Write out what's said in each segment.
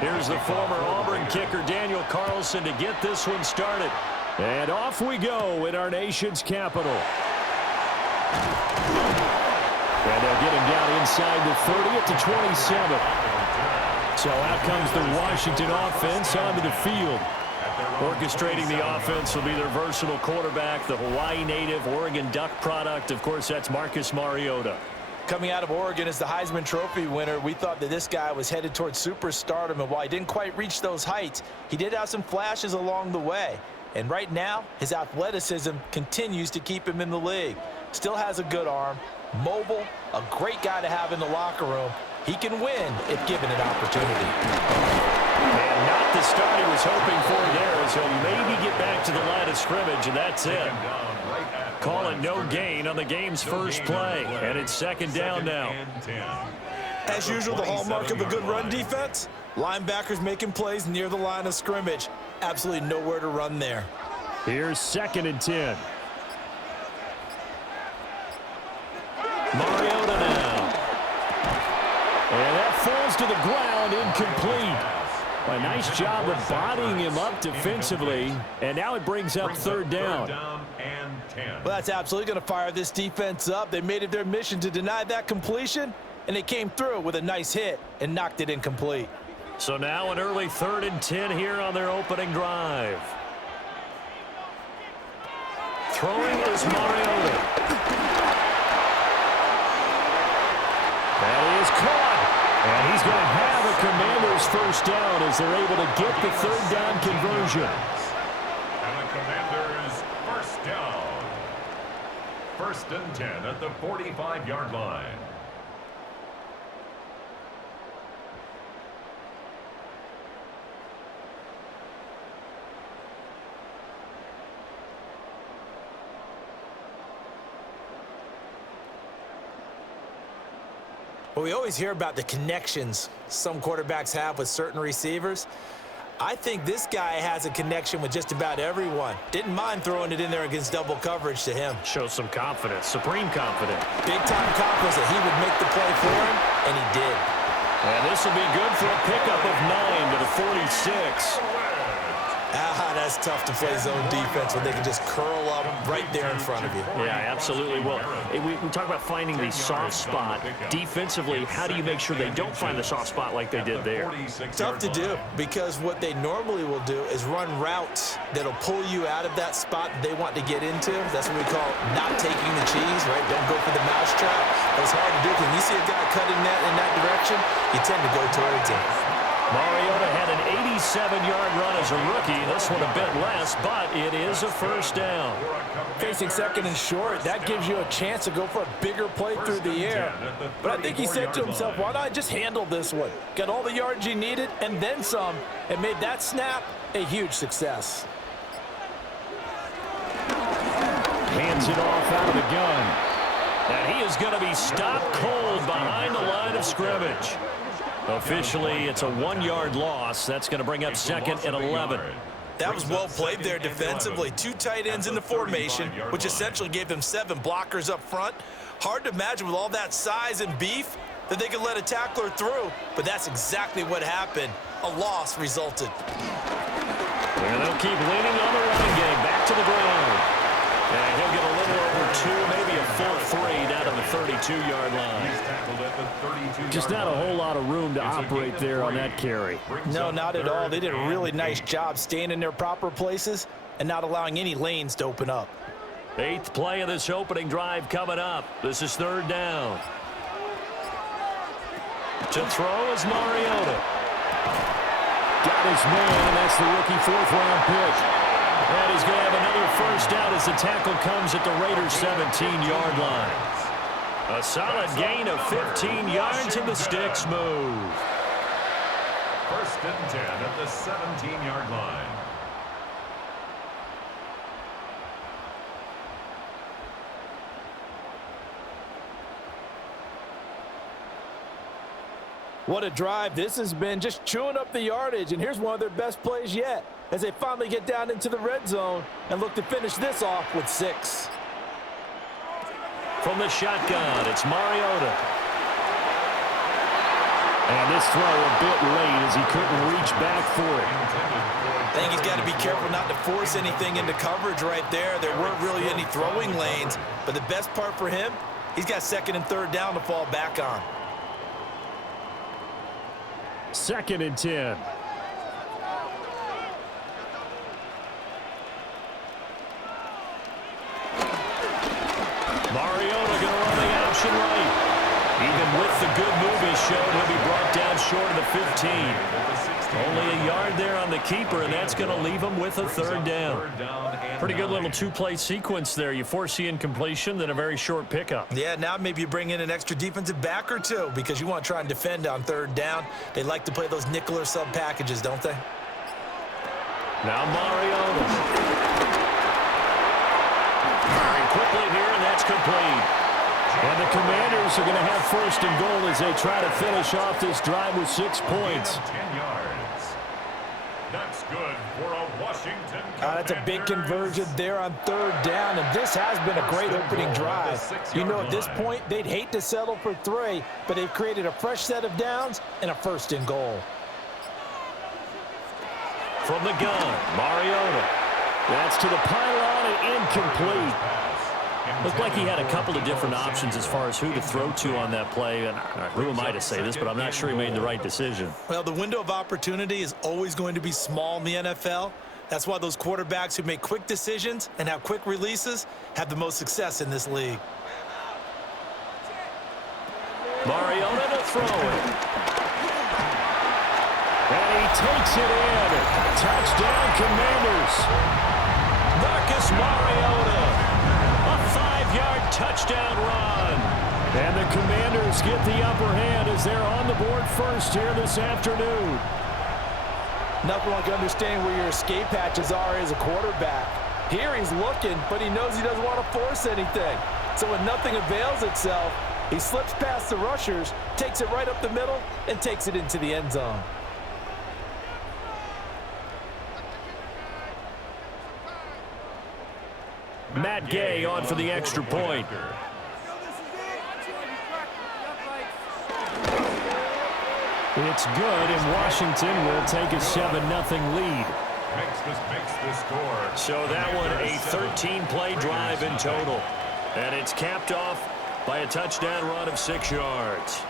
Here's the former Auburn kicker, Daniel Carlson, to get this one started. And off we go in our nation's capital. And they'll get him down inside the 30 at the 27. So out comes the Washington offense onto the field. Orchestrating the offense will be their versatile quarterback, the Hawaii native, Oregon Duck product. Of course, that's Marcus Mariota. Coming out of Oregon as the Heisman Trophy winner, we thought that this guy was headed towards superstardom, and while he didn't quite reach those heights, he did have some flashes along the way. And right now, his athleticism continues to keep him in the league. Still has a good arm, mobile, a great guy to have in the locker room. He can win if given an opportunity. And not the start he was hoping for there, so maybe get back to the line of scrimmage, and that's it. Calling no gain on the game's first play, and it's second down now. As usual, the hallmark of a good run defense, linebackers making plays near the line of scrimmage. Absolutely nowhere to run there. Here's 2nd and 10. Mariota now. And that falls to the ground, incomplete. A nice job of bodying him up defensively, and now it brings up 3rd down. Well, that's absolutely going to fire this defense up. They made it their mission to deny that completion, and they came through with a nice hit and knocked it incomplete. So now an early 3rd and 10 here on their opening drive. Throwing is Mariota. That is caught. And he's going to have a Commanders first down as they're able to get the 3rd down conversion. And the Commanders first down. 1st and 10 at the 45-yard line. Well, we always hear about the connections some quarterbacks have with certain receivers. I think this guy has a connection with just about everyone. Didn't mind throwing it in there against double coverage to him. Shows some confidence, supreme confidence. Big-time confidence that he would make the play for him, and he did. And this will be good for a pickup of 9 to the 46. That's tough to play zone defense when they can just curl up right there in front of you. Yeah, absolutely. Well, we talk about finding the soft spot. Defensively, how do you make sure they don't find the soft spot like they did there? Tough to do, because what they normally will do is run routes that'll pull you out of that spot that they want to get into. That's what we call not taking the cheese, right? Don't go for the mousetrap. But it's hard to do because when you see a guy cutting that in that direction, you tend to go towards him. Mariota had an 87-yard run as a rookie. This one a bit less, but it is a first down. Facing 2nd and short, that gives you a chance to go for a bigger play through the air. But I think he said to himself, why not just handle this one? Got all the yards you needed and then some, and made that snap a huge success. Hands it off out of the gun. And he is going to be stopped cold behind the line of scrimmage. Officially, it's a 1-yard loss. That's going to bring up 2nd and 11. That was well played there defensively. 2 tight ends in the formation, which essentially gave them 7 blockers up front. Hard to imagine with all that size and beef that they could let a tackler through, but that's exactly what happened. A loss resulted. And they'll keep leaning on the running game. Back to the ground. And he'll get a little over 2, maybe a full 3 down to the 32-yard line. Just not a whole lot of room to operate there on that carry. No, not at all. They did a really nice job staying in their proper places and not allowing any lanes to open up. 8th play of this opening drive coming up. This is 3rd down. To throw is Mariota. Got his man, and that's the rookie 4th-round pick. And he's going to have another first down as the tackle comes at the Raiders' 17-yard line. A solid gain of 15 yards, and the sticks move. 1st and 10 at the 17-yard line. What a drive this has been, just chewing up the yardage, and here's one of their best plays yet as they finally get down into the red zone and look to finish this off with 6. From the shotgun, it's Mariota. And this throw a bit late as he couldn't reach back for it. I think he's got to be careful not to force anything into coverage right there. There weren't really any throwing lanes, but the best part for him, he's got second and third down to fall back on. 2nd and 10. Mariota going to run the option right. Even with the good move he's shown, he'll be brought down short of the 15. Only a yard there on the keeper, and that's going to leave him with a third down. Pretty good little two-play sequence there. You force the incompletion, then a very short pickup. Yeah, now maybe you bring in an extra defensive back or two because you want to try and defend on third down. They like to play those nickel or sub packages, don't they? Now Mariota. Very quickly here, and that's complete. And the Commanders are going to have 1st and goal as they try to finish off this drive with 6 points. 10 yards. That's good for a Washington. That's a big conversion there on third down, and this has been a great opening drive. You know, at this point, they'd hate to settle for 3, but they've created a fresh set of downs and a 1st and goal. From the gun, Mariota. That's to the pylon and incomplete. Looked like he had a couple of different options as far as who to throw to on that play. And who am I to say this, but I'm not sure he made the right decision. Well, the window of opportunity is always going to be small in the NFL. That's why those quarterbacks who make quick decisions and have quick releases have the most success in this league. Mariota to throw it. And he takes it in. Touchdown, Commanders. Marcus Mariota. A 5-yard touchdown run. And the Commanders get the upper hand as they're on the board first here this afternoon. Nothing like understanding where your escape hatches are as a quarterback. Here he's looking, but he knows he doesn't want to force anything. So when nothing avails itself, he slips past the rushers, takes it right up the middle, and takes it into the end zone. Matt Gay on for the extra point. It's good, and Washington will take a 7-0 lead. Makes the score. So that one a 13-play drive in total. And it's capped off by a touchdown run of 6 yards.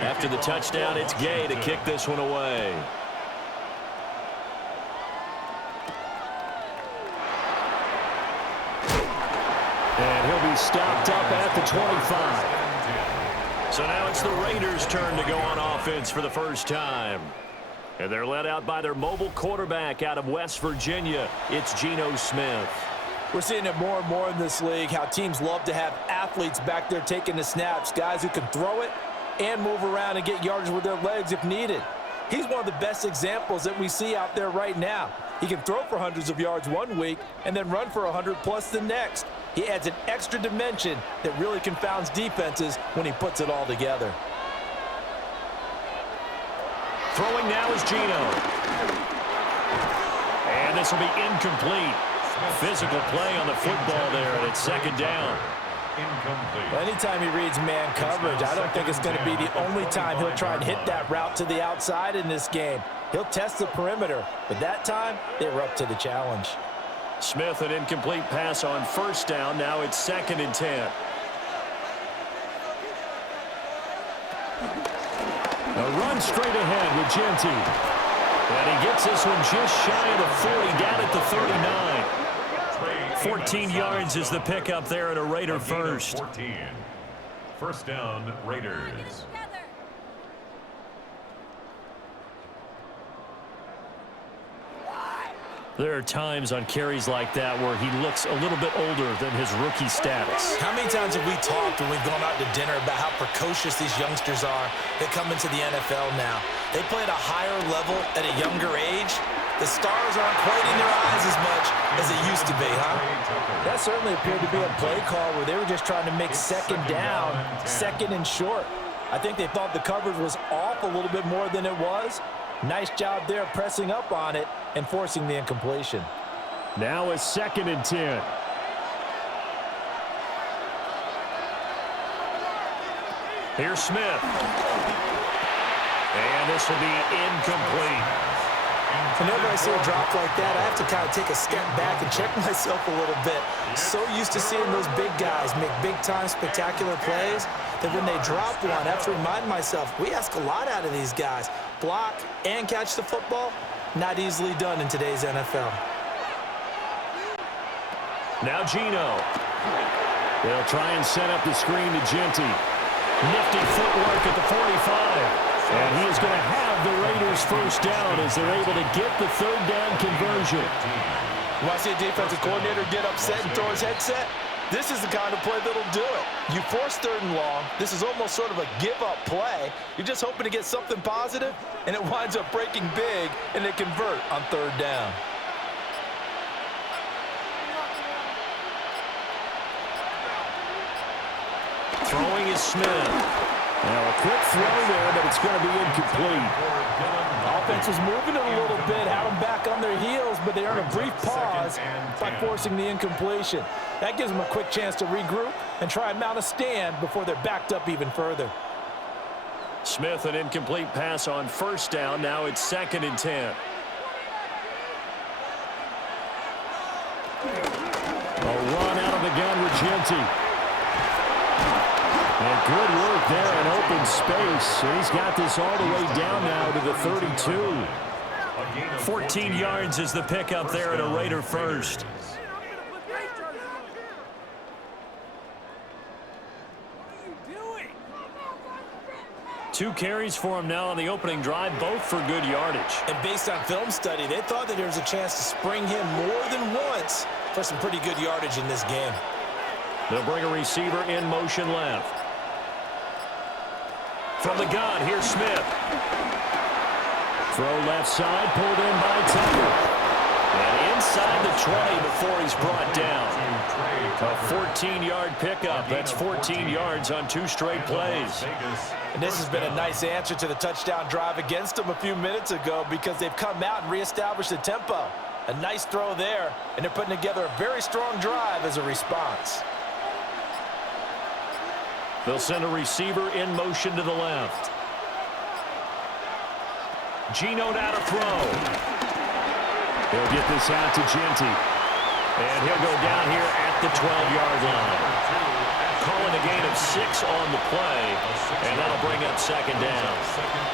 After the touchdown, it's Gay to kick this one away. And he'll be stopped up at the 25. So now it's the Raiders' turn to go on offense for the first time. And they're led out by their mobile quarterback out of West Virginia. It's Geno Smith. We're seeing it more and more in this league, how teams love to have athletes back there taking the snaps, guys who can throw it and move around and get yardage with their legs if needed. He's one of the best examples that we see out there right now. He can throw for hundreds of yards one week and then run for 100+ the next. He adds an extra dimension that really confounds defenses when he puts it all together. Throwing now is Geno. And this will be incomplete. Physical play on the football there, and it's 2nd down. Incomplete. Well, anytime he reads man coverage, I don't think it's going to be the only time he'll try and hit that route to the outside in this game. He'll test the perimeter, but that time they were up to the challenge. Smith, an incomplete pass on 1st down. Now it's 2nd and 10. A run straight ahead with Genty. And he gets this one just shy of the 40, down at the 39. 14 yards is the pickup there at a Raider first. 14. 1st down, Raiders. There are times on carries like that where he looks a little bit older than his rookie status. How many times have we talked when we've gone out to dinner about how precocious these youngsters are that come into the NFL now? They play at a higher level at a younger age, The stars aren't quite in their eyes as much as it used to be, huh? That certainly appeared to be a play call where they were just trying to make second down, second and short. I think they thought the coverage was off a little bit more than it was. Nice job there pressing up on it and forcing the incompletion. Now a 2nd and 10. Here's Smith. And this will be incomplete. Whenever I see a drop like that, I have to kind of take a step back and check myself a little bit. So used to seeing those big guys make big-time spectacular plays that when they drop one, I have to remind myself, we ask a lot out of these guys. Block and catch the football, not easily done in today's NFL. Now Gino. They'll try and set up the screen to Genty. Nifty footwork at the 45. And he is going to have the Raiders first down as they're able to get the 3rd down conversion. You want to see a defensive coordinator get upset and throw his headset? This is the kind of play that'll do it. You force 3rd and long. This is almost sort of a give-up play. You're just hoping to get something positive, and it winds up breaking big, and they convert on 3rd down. Throwing is Smith. Now a quick throw there, but it's going to be incomplete. Offense was moving it a little bit, had them back on their heels, but they earn a brief pause by forcing the incompletion. That gives them a quick chance to regroup and try and mount a stand before they're backed up even further. Smith, an incomplete pass on 1st down. Now it's 2nd and 10. A run out of the gun with Genty. And good work there in open space. And he's got this all the way down now to the 32. 14 yards is the pickup there at a Raider first. Two carries for him now on the opening drive, both for good yardage. And based on film study, they thought that there was a chance to spring him more than once for some pretty good yardage in this game. They'll bring a receiver in motion left. From the gun, here's Smith. Throw left side, pulled in by Tucker. And inside the 20 before he's brought down. A 14-yard pickup. That's 14 yards on 2 straight plays. And this has been a nice answer to the touchdown drive against them a few minutes ago because they've come out and reestablished the tempo. A nice throw there, and they're putting together a very strong drive as a response. They'll send a receiver in motion to the left. Gino now to throw. He'll get this out to Genty. And he'll go down here at the 12-yard line. Calling a gain of 6 on the play, and that'll bring up 2nd down.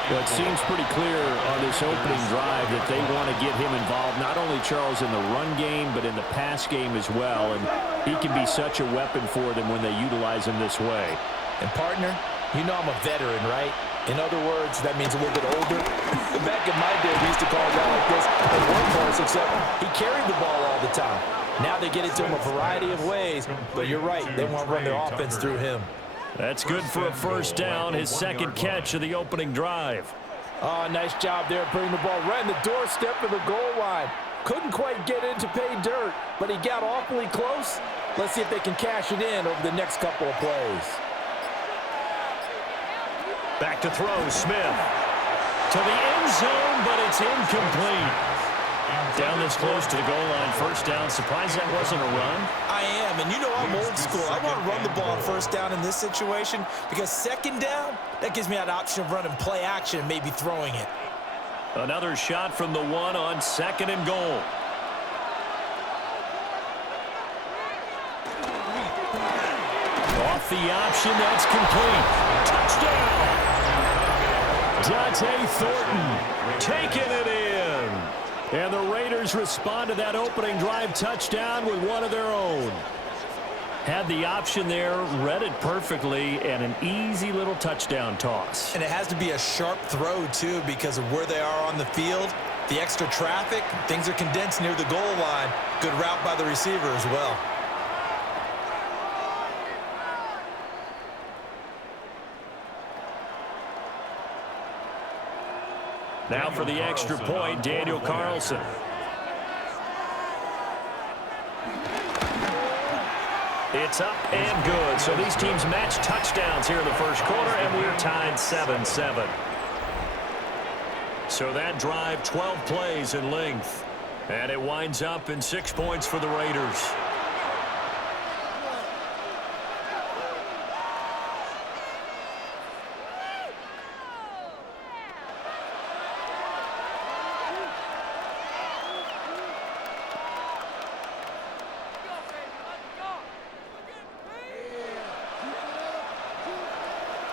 Well, it seems pretty clear on this opening drive that they want to get him involved, not only, Charles, in the run game, but in the pass game as well. And he can be such a weapon for them when they utilize him this way. And, partner, you know I'm a veteran, right? In other words, that means a little bit older. Back in my day, we used to call a guy like this a workhorse, except he carried the ball all the time. Now they get it to him a variety of ways, but you're right, they want to run their offense through him. That's good for a first down, his 2nd catch of the opening drive. Oh, nice job there bringing the ball right in the doorstep of the goal line. Couldn't quite get in to pay dirt, but he got awfully close. Let's see if they can cash it in over the next couple of plays. Back to throw, Smith. To the end zone, but it's incomplete. Down this close to the goal line, first down. Surprised that wasn't a run? I am, and you know I'm old school. I want to run the ball on first down in this situation because 2nd down, that gives me that option of running play action and maybe throwing it. Another shot from the 1 on 2nd and goal. Off the option, that's complete. Touchdown! Dante Thornton taking it in. And the Raiders respond to that opening drive touchdown with one of their own. Had the option there, read it perfectly, and an easy little touchdown toss. And it has to be a sharp throw, too, because of where they are on the field. The extra traffic, things are condensed near the goal line. Good route by the receiver as well. Now for the extra point, Daniel Carlson. It's up and good. So these teams match touchdowns here in the first quarter, and we're tied 7-7. So that drive, 12 plays in length. And it winds up in 6 points for the Raiders.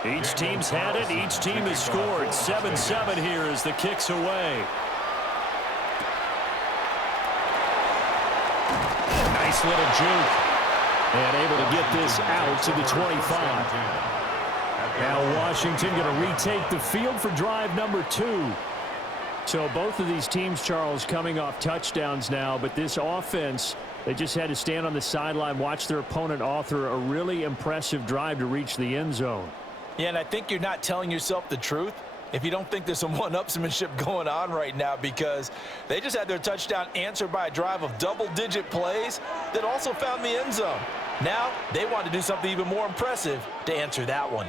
Each team's had it. Each team has scored. 7-7 here as the kick's away. Nice little juke. And able to get this out to the 25. Now Washington going to retake the field for drive number 2. So both of these teams, Charles, coming off touchdowns now, but this offense, they just had to stand on the sideline, watch their opponent author a really impressive drive to reach the end zone. Yeah, and I think you're not telling yourself the truth if you don't think there's some one-upsmanship going on right now, because they just had their touchdown answered by a drive of double-digit plays that also found the end zone. Now they want to do something even more impressive to answer that one.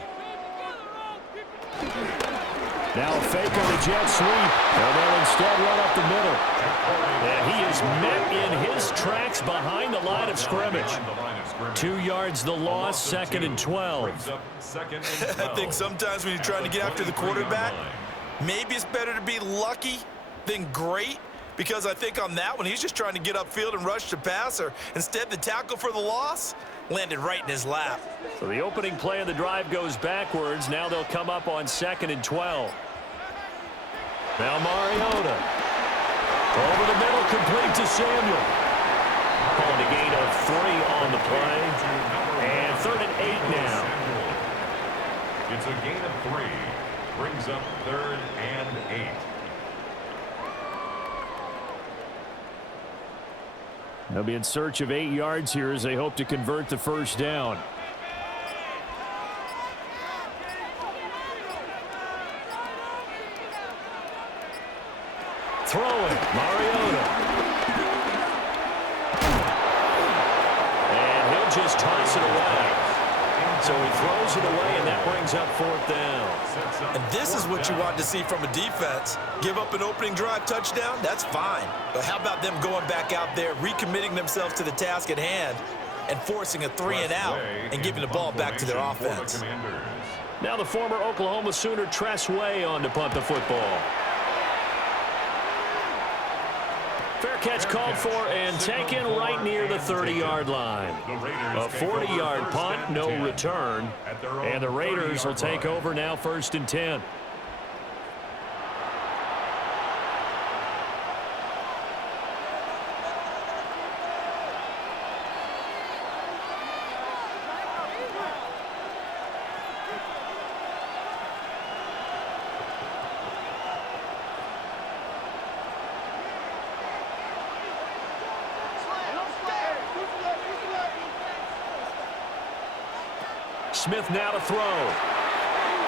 Now a fake on the jet sweep, and they'll instead run up the middle. And he is met in his tracks behind the line of scrimmage. 2 yards the loss, 2nd and 12. I think sometimes when you're trying to get after the quarterback, maybe it's better to be lucky than great, because I think on that one, he's just trying to get upfield and rush the passer. Instead, the tackle for the loss landed right in his lap. So the opening play of the drive goes backwards. Now they'll come up on 2nd and 12. Now Mariota. Over the middle, complete to Samuel. Calling a gain of 3 on the play. And 3rd and 8 now. It's a gain of 3. Brings up 3rd and 8. They'll be in search of 8 yards here as they hope to convert the first down. Throwing, Mariota. And he'll just toss it away. So he throws it away, and that brings up 4th down. And this is what you want to see from a defense. Give up an opening drive touchdown, that's fine. But how about them going back out there, recommitting themselves to the task at hand, and forcing a 3 and out, and giving the ball back to their offense. Now the former Oklahoma Sooner Tress Way on to punt the football. Fair catch called for and taken right near the 30-yard line. A 40-yard punt, no return. And the Raiders will take over now 1st and 10. Smith now to throw.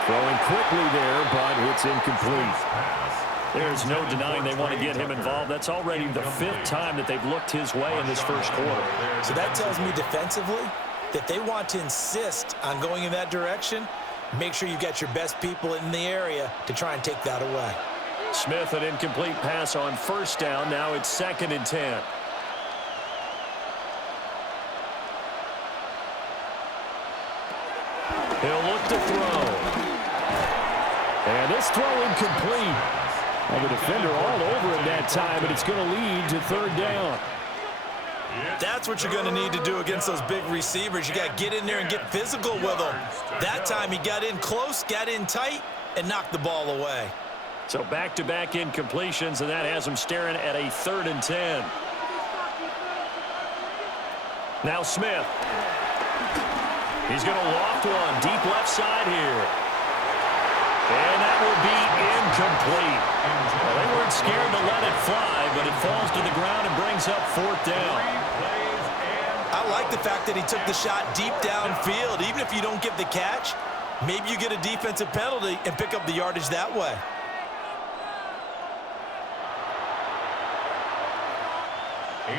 Throwing quickly there, but it's incomplete. There's no denying they want to get him involved. That's already the 5th time that they've looked his way in this first quarter. So that tells me defensively that they want to insist on going in that direction. Make sure you've got your best people in the area to try and take that away. Smith, an incomplete pass on 1st down. Now it's 2nd and 10. He'll look to throw. And this throw incomplete. And the defender all over him that time, and it's going to lead to 3rd down. That's what you're going to need to do against those big receivers. You got to get in there and get physical with them. That time he got in close, got in tight, and knocked the ball away. So back-to-back incompletions, and that has him staring at a 3rd and 10. Now Smith. He's going to loft one deep left side here. And that will be incomplete. Well, they weren't scared to let it fly, but it falls to the ground and brings up 4th down. I like the fact that he took the shot deep downfield. Even if you don't get the catch, maybe you get a defensive penalty and pick up the yardage that way.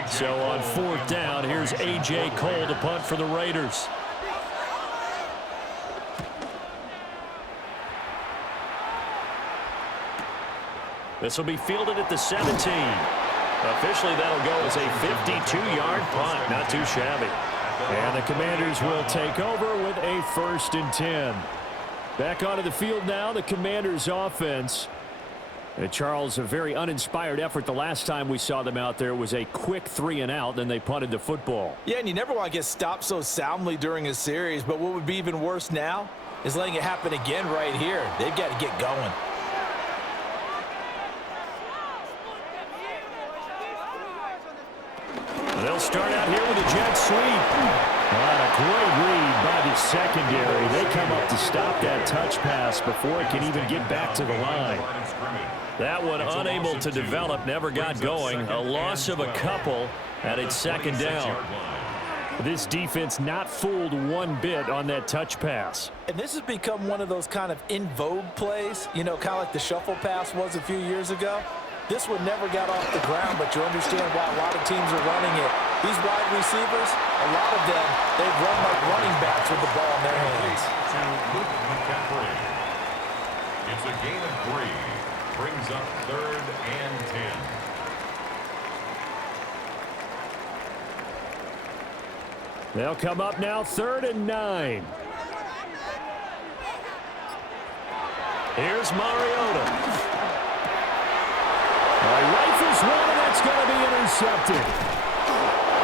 So on 4th down, here's A.J. Cole to punt for the Raiders. This will be fielded at the 17. Officially, that'll go as a 52-yard punt. Not too shabby. And the Commanders will take over with a 1st and 10. Back onto the field now, the Commanders' offense. And Charles, a very uninspired effort the last time we saw them out there. It was a quick 3-and-out, then they punted the football. Yeah, and you never want to get stopped so soundly during a series, but what would be even worse now is letting it happen again right here. They've got to get going. They'll start out here with a jet sweep. What a great read by the secondary. They come up to stop that touch pass before it can even get back to the line. That one unable to develop, never got going. A loss of a couple, and it's 2nd down. This defense not fooled one bit on that touch pass. And this has become one of those kind of in vogue plays, you know, kind of like the shuffle pass was a few years ago. This one never got off the ground, but you understand why a lot of teams are running it. These wide receivers, a lot of them, they've run like running backs with the ball in their hands. It's a gain of 3. Brings up 3rd and 10. They'll come up now 3rd and 9. Here's Mariota. Rifles one, and that's going to be intercepted.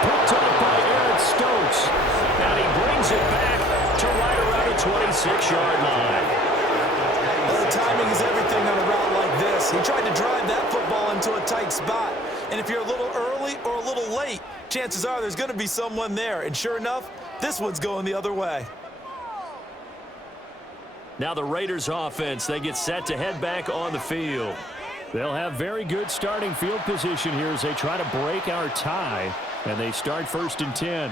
Picked up by Eric Stokes. And he brings it back to right around the 26-yard line. Well, the timing is everything on a route like this. He tried to drive that football into a tight spot. And if you're a little early or a little late, chances are there's going to be someone there. And sure enough, this one's going the other way. Now the Raiders offense, they get set to head back on the field. They'll have very good starting field position here as they try to break our tie, and they start 1st and 10.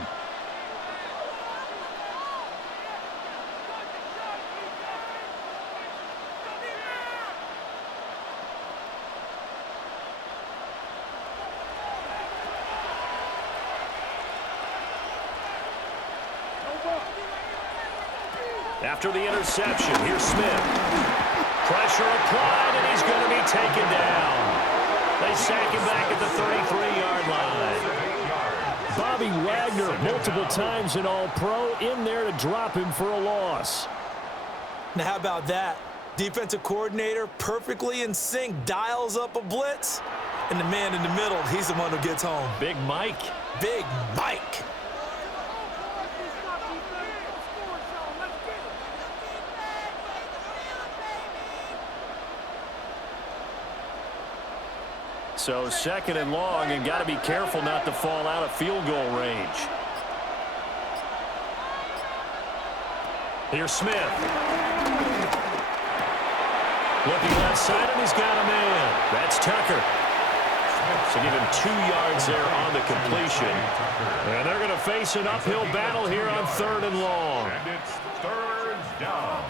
After the interception, here's Smith. Pressure applied, and he's going to be taken down. They sack him back at the 33-yard line. Bobby Wagner, multiple times an All-Pro, in there to drop him for a loss. Now, how about that? Defensive coordinator perfectly in sync, dials up a blitz, and the man in the middle, he's the one who gets home. Big Mike. Big Mike. So 2nd and long, and got to be careful not to fall out of field goal range. Here's Smith. Looking left side, and he's got a man. That's Tucker. So give him 2 yards there on the completion. And they're going to face an uphill battle here on 3rd and long. And it's 3rd down.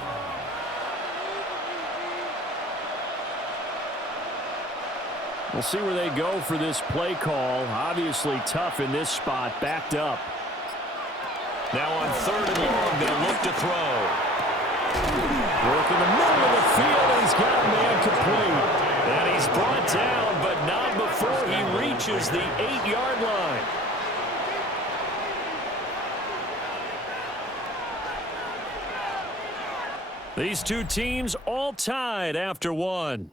We'll see where they go for this play call. Obviously tough in this spot, backed up. Now on 3rd and long, they'll look to throw. Work in the middle of the field, and he's got a man complete. And he's brought down, but not before he reaches the 8-yard line. These two teams all tied after one.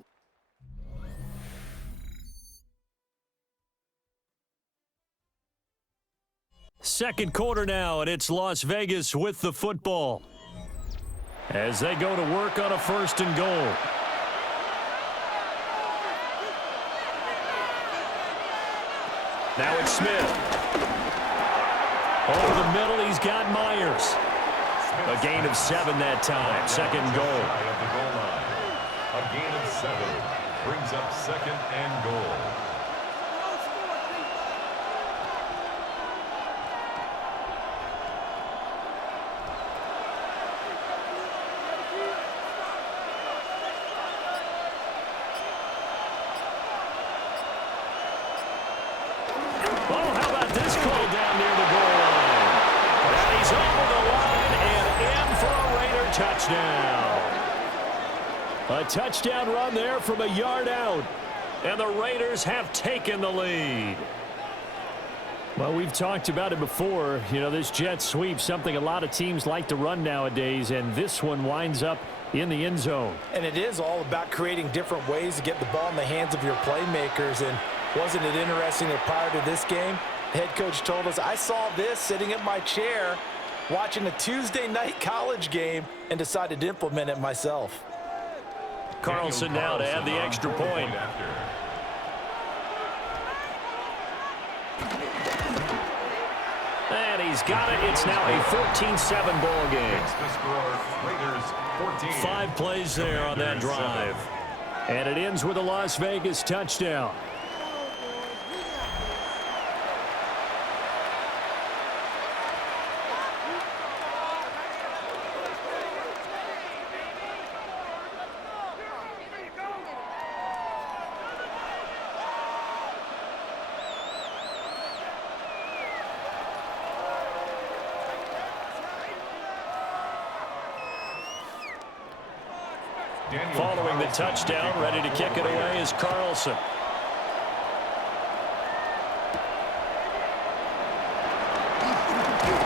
Second quarter now, and it's Las Vegas with the football as they go to work on a 1st and goal. Now it's Smith. Over the middle, he's got Myers. A gain of 7 that time. 2nd goal. A gain of 7 brings up 2nd and goal. called down near the goal line. And he's over the line and in for a Raider touchdown. A touchdown run there from a yard out. And the Raiders have taken the lead. Well, we've talked about it before. You know, this jet sweep, something a lot of teams like to run nowadays, and this one winds up in the end zone. And it is all about creating different ways to get the ball in the hands of your playmakers. And wasn't it interesting that prior to this game, the head coach told us, I saw this sitting in my chair watching a Tuesday night college game and decided to implement it myself. Carlson now to add the extra point. And he's got it. It's now a 14-7 ball game. 5 plays there on that drive. And it ends with a Las Vegas touchdown. Following the touchdown, ready to kick it away is Carlson.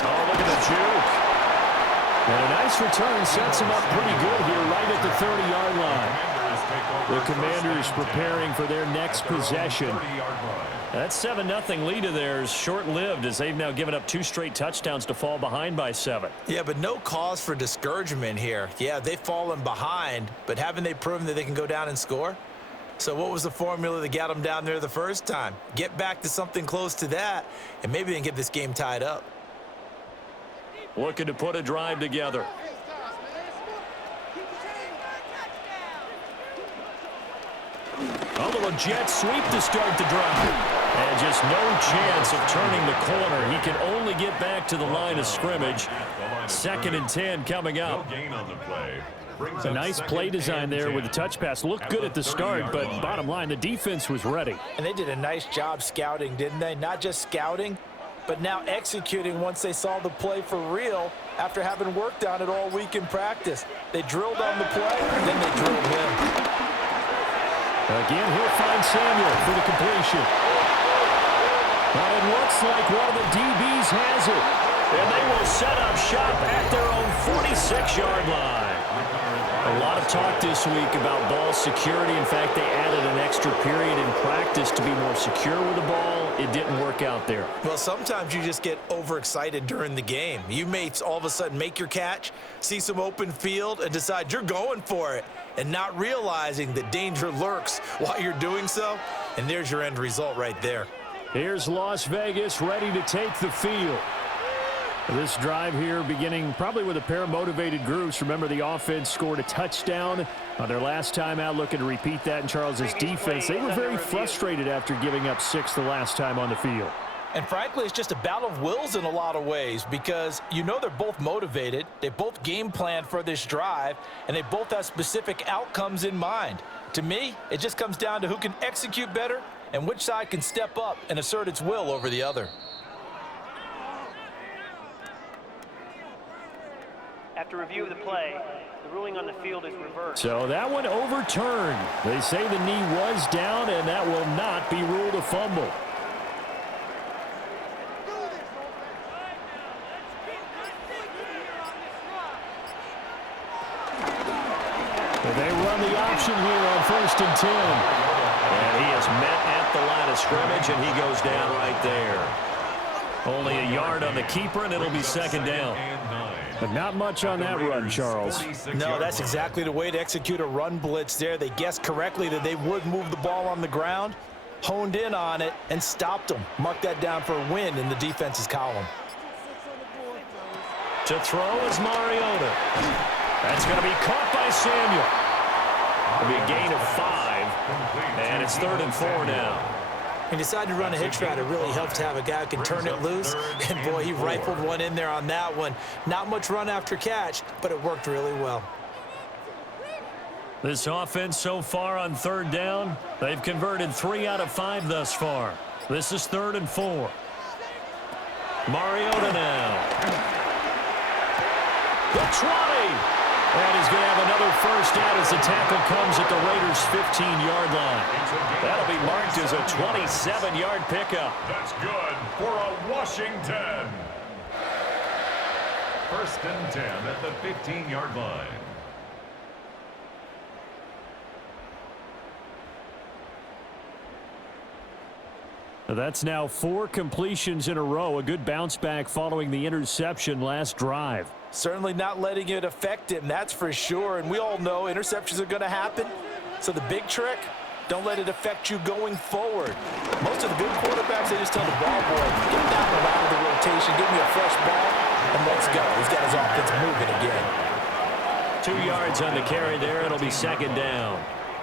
Oh, look at the juke. And a nice return sets him up pretty good here right at the 30-yard line. The Commanders preparing for their next possession. That 7-0 lead of theirs short-lived as they've now given up 2 straight touchdowns to fall behind by 7. Yeah, but no cause for discouragement here. Yeah, they've fallen behind, but haven't they proven that they can go down and score? So what was the formula that got them down there the first time? Get back to something close to that, and maybe they can get this game tied up. Looking to put a drive together. A little jet sweep to start the drive. And just no chance of turning the corner. He can only get back to the line of scrimmage. 2nd and 10 coming up. A nice play design there with the touch pass. Looked good at the start, but bottom line, the defense was ready. And they did a nice job scouting, didn't they? Not just scouting, but now executing once they saw the play for real after having worked on it all week in practice. They drilled on the play, then they drilled him. Again, he'll find Samuel for the completion. But it looks like one of the DBs has it. And they will set up shop at their own 46-yard line. A lot of talk this week about ball security. In fact, they added an extra period in practice to be more secure with the ball. It didn't work out there. Well, sometimes you just get overexcited during the game. You may all of a sudden make your catch, see some open field, and decide you're going for it, and not realizing that danger lurks while you're doing so. And there's your end result right there. Here's Las Vegas ready to take the field. This drive here beginning probably with a pair of motivated groups. Remember, the offense scored a touchdown on their last time out, looking to repeat that in Charles's defense. They were very frustrated after giving up 6 the last time on the field. And frankly, it's just a battle of wills in a lot of ways because you know they're both motivated. They both game planned for this drive, and they both have specific outcomes in mind. To me, it just comes down to who can execute better and which side can step up and assert its will over the other. After review of the play, the ruling on the field is reversed. So that one overturned. They say the knee was down, and that will not be ruled a fumble. They run the option here on 1st and 10. And he is met at the line of scrimmage, and he goes down right there. Only a yard on the keeper, and it'll be 2nd down. But not much on that run, Charles. No, that's exactly the way to execute a run blitz there. They guessed correctly that they would move the ball on the ground, honed in on it, and stopped them. Mark that down for a win in the defense's column. To throw is Mariota. That's going to be caught by Samuel. It'll be a gain of 5, and it's 3rd and 4 now. He decided to run a hitch route. It really helps to have a guy who can turn it loose. And, boy, he rifled one in there on that one. Not much run after catch, but it worked really well. This offense so far on 3rd down, they've converted 3 out of 5 thus far. This is 3rd and 4. Mariota now. The 20. And he's going to have another first down as the tackle comes at the Raiders' 15-yard line. That'll be marked as a 27-yard pickup. That's good for a Washington. First and 10 at the 15-yard line. That's now 4 completions in a row. A good bounce back following the interception last drive. Certainly not letting it affect him, that's for sure. And we all know interceptions are going to happen. So the big trick, don't let it affect you going forward. Most of the good quarterbacks, they just tell the ball boy, get down and out of the rotation, give me a fresh ball, and let's go. He's got his offense moving again. 2 yards on the carry there. It'll be second down.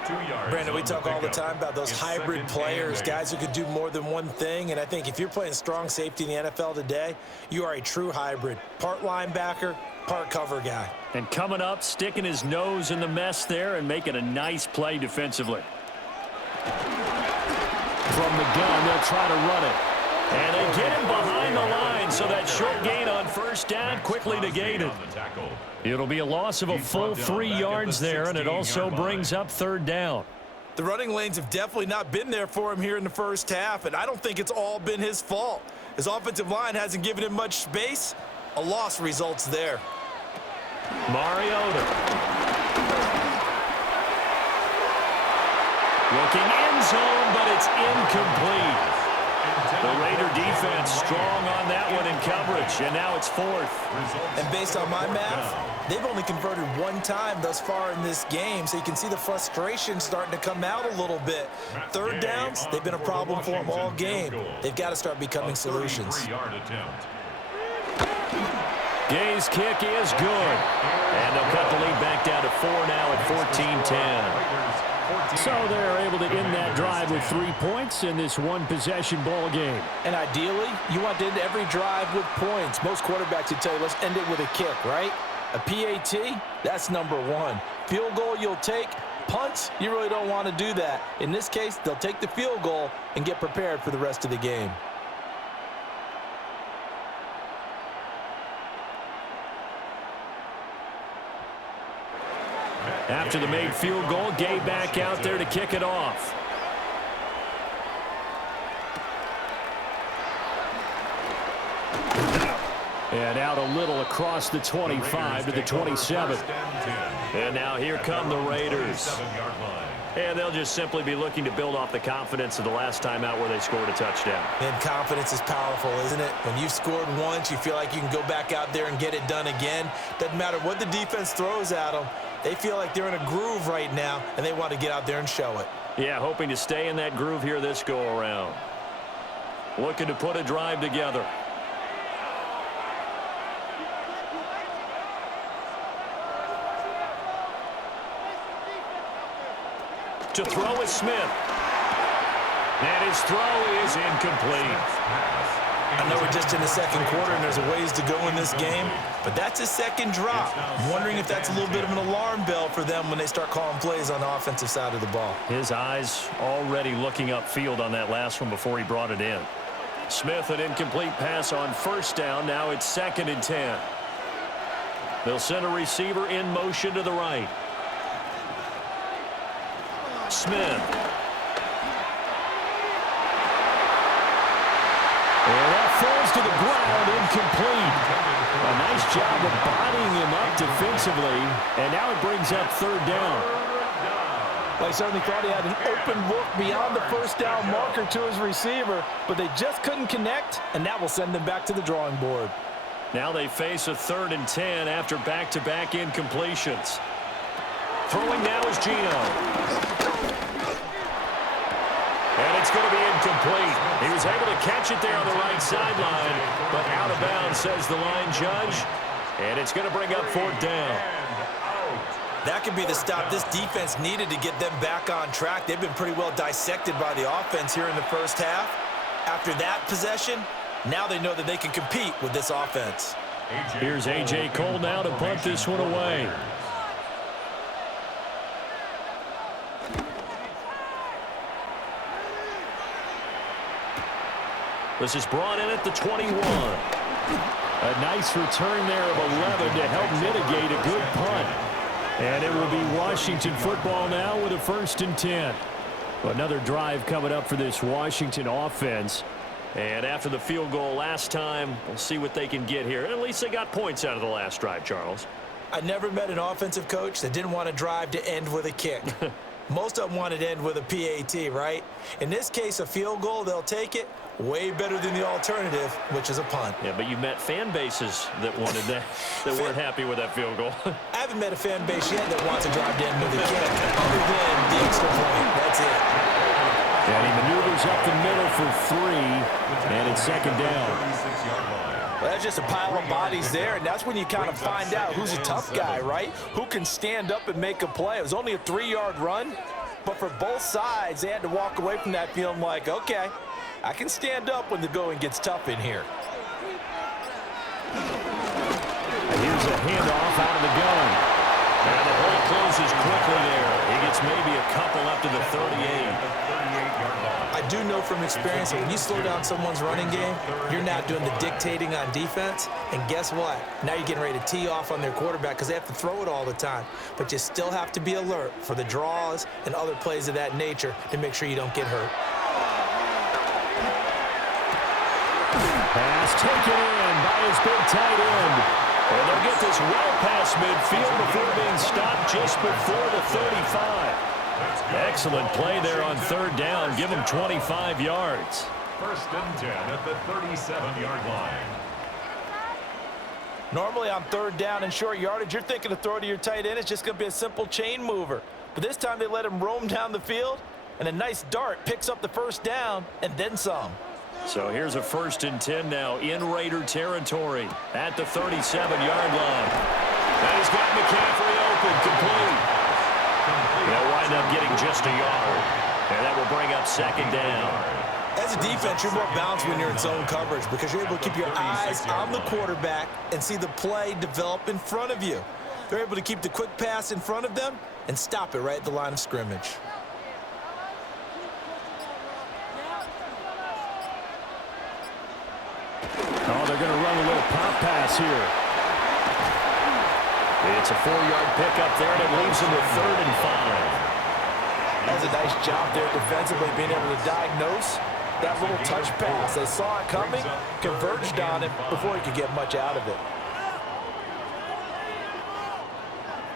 2 yards. Brandon, we talk all the time about those hybrid players, guys who could do more than one thing. And I think if you're playing strong safety in the NFL today, you are a true hybrid. Part linebacker, part cover guy. And coming up, sticking his nose in the mess there and making a nice play defensively. From the gun, they'll try to run it. And they get him behind the line, so that short gain on first down quickly negated. It'll be a loss of a full 3 yards there, and it also brings up third down. The running lanes have definitely not been there for him here in the first half, and I don't think it's all been his fault. His offensive line hasn't given him much space. A loss results there. Mariota. Looking end zone, but it's incomplete. The Raider defense strong on that one in coverage, and now it's fourth. And based on my math, they've only converted 1 time thus far in this game, so you can see the frustration starting to come out a little bit. Third downs, they've been a problem for them all game. They've got to start becoming solutions. Gay's kick is good. And they'll cut the lead back down to 4 now at 14-10. So they're able to end that drive with 3 points in this one-possession ball game. And ideally, you want to end every drive with points. Most quarterbacks would tell you, let's end it with a kick, right? A PAT, that's number 1. Field goal you'll take. Punts, you really don't want to do that. In this case, they'll take the field goal and get prepared for the rest of the game. After the made field goal, Gay back out there to kick it off. And out a little across the 25 to the 27. And now here come the Raiders. And they'll just simply be looking to build off the confidence of the last time out where they scored a touchdown. And confidence is powerful, isn't it? When you've scored once, you feel like you can go back out there and get it done again. Doesn't matter what the defense throws at them. They feel like they're in a groove right now, and they want to get out there and show it. Yeah, hoping to stay in that groove here this go-around. Looking to put a drive together. To throw is Smith. And his throw is incomplete. I know we're just in the second quarter and there's a ways to go in this game, but that's his second drop. I'm wondering if that's a little bit of an alarm bell for them when they start calling plays on the offensive side of the ball. His eyes already looking upfield on that last one before he brought it in. Smith, an incomplete pass on first down. Now it's 2nd and 10. They'll send a receiver in motion to the right. Smith. And that falls to the ground, incomplete. A nice job of bodying him up defensively, and now it brings up third down. Well, he certainly thought he had an open look beyond the first down marker to his receiver, but they just couldn't connect, and that will send them back to the drawing board. Now they face a 3rd and 10 after back-to-back incompletions. Throwing now is Gino. And it's going to be incomplete. He was able to catch it there on the right sideline, but out of bounds, says the line judge. And it's going to bring up 4th down. That could be the stop this defense needed to get them back on track. They've been pretty well dissected by the offense here in the first half. After that possession, now they know that they can compete with this offense. Here's A.J. Cole now to punt this one away. This is brought in at the 21. A nice return there of 11 to help mitigate a good punt. And it will be Washington football now with a 1st and 10. Another drive coming up for this Washington offense. And after the field goal last time, we'll see what they can get here. At least they got points out of the last drive, Charles. I never met an offensive coach that didn't want to drive to end with a kick. Most of them wanted to end with a PAT, right? In this case, a field goal, they'll take it. Way better than the alternative, which is a punt. Yeah, but you met fan bases that wanted that, that weren't happy with that field goal. I haven't met a fan base yet that wants to drive to end with a kick, other than the extra point. That's it. And he maneuvers up the middle for 3, and it's 2nd down. Well, that's just a pile of bodies there, and that's when you kind of find out who's a tough guy, right? Who can stand up and make a play. It was only a 3-yard run, but for both sides, they had to walk away from that feeling like, okay, I can stand up when the going gets tough in here. And here's a handoff out of the gun. And the hole closes quickly there. He gets maybe a couple up to the 38. I do know from experience that when you slow down someone's running game, you're not doing the dictating on defense. And guess what? Now you're getting ready to tee off on their quarterback because they have to throw it all the time. But you still have to be alert for the draws and other plays of that nature to make sure you don't get hurt. Pass taken in by his big tight end. And they'll get this well past midfield before being stopped just before the 35. Excellent play there on 3rd down. Give him 25 yards. 1st and 10 at the 37-yard line. Normally on 3rd down and short yardage, you're thinking to throw to your tight end. It's just going to be a simple chain mover. But this time they let him roam down the field, and a nice dart picks up the 1st down and then some. So here's a 1st and 10 now in Raider territory at the 37-yard line. And he's got McCaffrey open, complete. They'll wind up getting just a yard. And that will bring up 2nd down. As a defense, you're more balanced when you're in zone coverage because you're able to keep your eyes on the quarterback and see the play develop in front of you. They're able to keep the quick pass in front of them and stop it right at the line of scrimmage. Oh, they're going to run a little pop pass here. It's a 4-yard pickup there, and it leaves them with 3rd and 5. That's a nice job there defensively, being able to diagnose that little touch pass. They saw it coming, converged on it before he could get much out of it.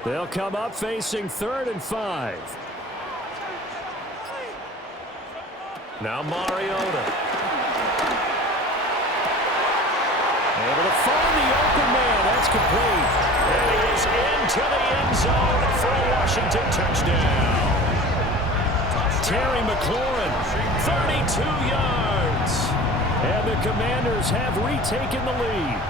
They'll come up facing 3rd and 5. Now Mariota. Able to find the open man. That's complete. And he is into the end zone for a Washington touchdown. Terry McLaurin, 32 yards. And the Commanders have retaken the lead.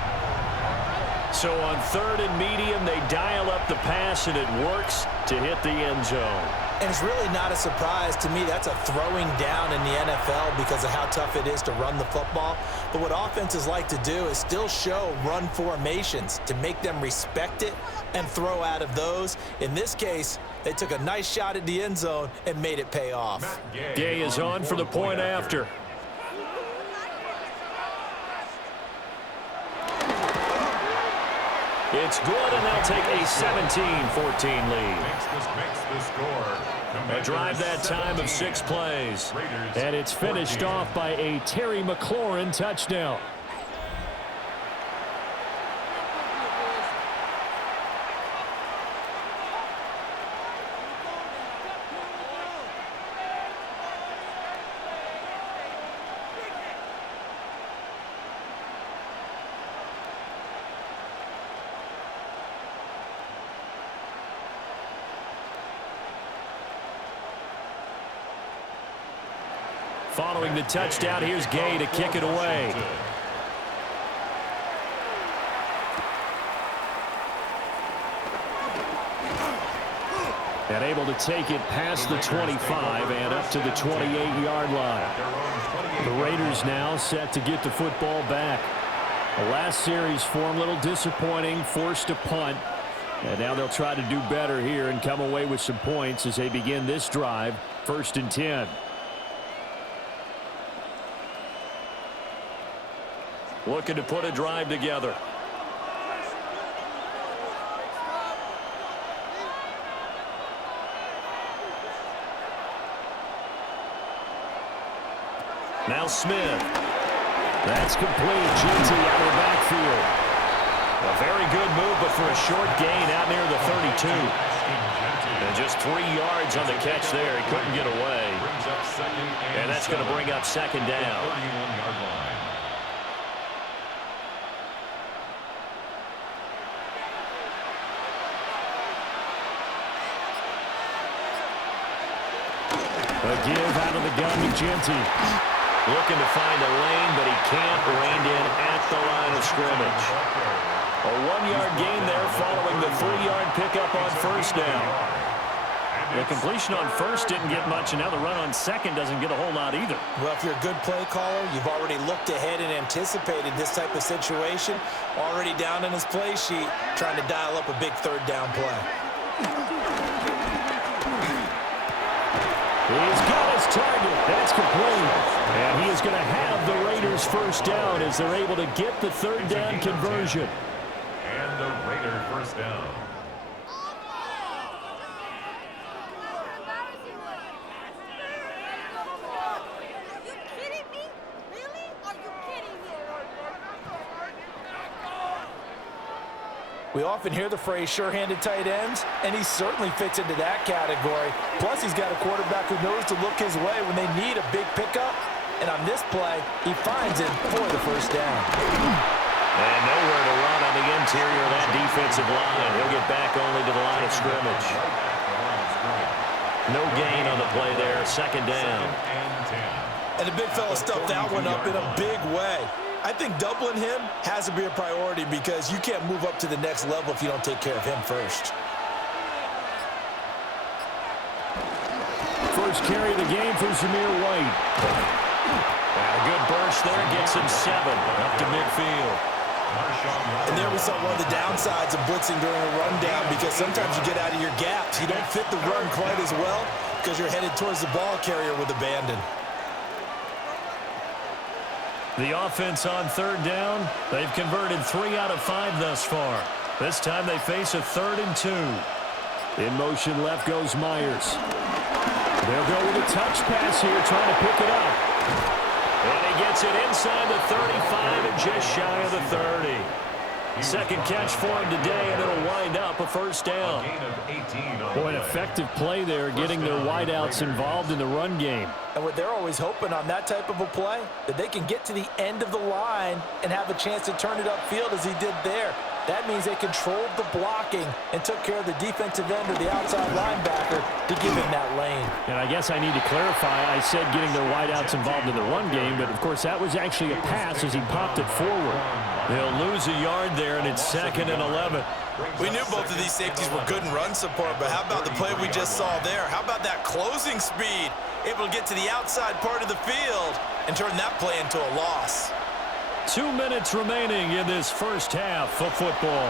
So on 3rd and medium, they dial up the pass, and it works to hit the end zone. And it's really not a surprise to me. That's a throwing down in the NFL because of how tough it is to run the football. But what offenses like to do is still show run formations to make them respect it and throw out of those. In this case, they took a nice shot at the end zone and made it pay off. Gay is on for the point after. It's good, and they'll take a 17-14 lead. A drive that time of 6 plays. And it's finished off by a Terry McLaurin touchdown. Following the touchdown, here's Gay to kick it away. And able to take it past the 25 and up to the 28-yard line. The Raiders now set to get the football back. The last series form a little disappointing, forced a punt. And now they'll try to do better here and come away with some points as they begin this drive, 1st and 10. looking to put a drive together. Now Smith. That's complete. Ginty out of the backfield. A very good move, but for a short gain out near the 32. And just 3 yards on the catch there. He couldn't get away. And that's going to bring up second down. A give out of the gun to Ginty. Looking to find a lane, but he can't. Reined in at the line of scrimmage. A 1-yard gain there following the 3-yard pickup on first down. The completion on first didn't get much, and now the run on second doesn't get a whole lot either. Well, if you're a good play caller, you've already looked ahead and anticipated this type of situation. Already down in his play sheet, trying to dial up a big third down play. He's got his target. That's complete. And he is going to have the Raiders first down as they're able to get the third down conversion. And the Raider first down. We often hear the phrase sure-handed tight ends, and he certainly fits into that category. Plus, he's got a quarterback who knows to look his way when they need a big pickup. And on this play, he finds it for the first down. And nowhere to run on the interior of that defensive line. He'll get back only to the line of scrimmage. No gain on the play there. Second down. And the big fella stuffed that one up in a big way. I think doubling him has to be a priority because you can't move up to the next level if you don't take care of him first. First carry of the game for Zamir White. And a good burst there gets him 7 up to midfield. And there we saw one of the downsides of blitzing during a rundown because sometimes you get out of your gaps. You don't fit the run quite as well because you're headed towards the ball carrier with abandon. The offense on third down, they've converted 3 out of 5 thus far. This time they face a 3rd and 2. In motion left goes Myers. They'll go with a touch pass here, trying to pick it up. And he gets it inside the 35 and just shy of the 30. Second catch for him today, and it'll wind up a first down. Boy, an effective play there, getting their wideouts involved in the run game. And what they're always hoping on that type of a play, that they can get to the end of the line and have a chance to turn it upfield as he did there. That means they controlled the blocking and took care of the defensive end or the outside linebacker to give him that lane. And I guess I need to clarify, I said getting their wideouts involved in the run game, but of course that was actually a pass as he popped it forward. They'll lose a yard there, and it's 2nd and 11. We knew both of these safeties were good in run support, but how about the play we just saw there? How about that closing speed? Able to get to the outside part of the field and turn that play into a loss. 2 minutes remaining in this first half of football.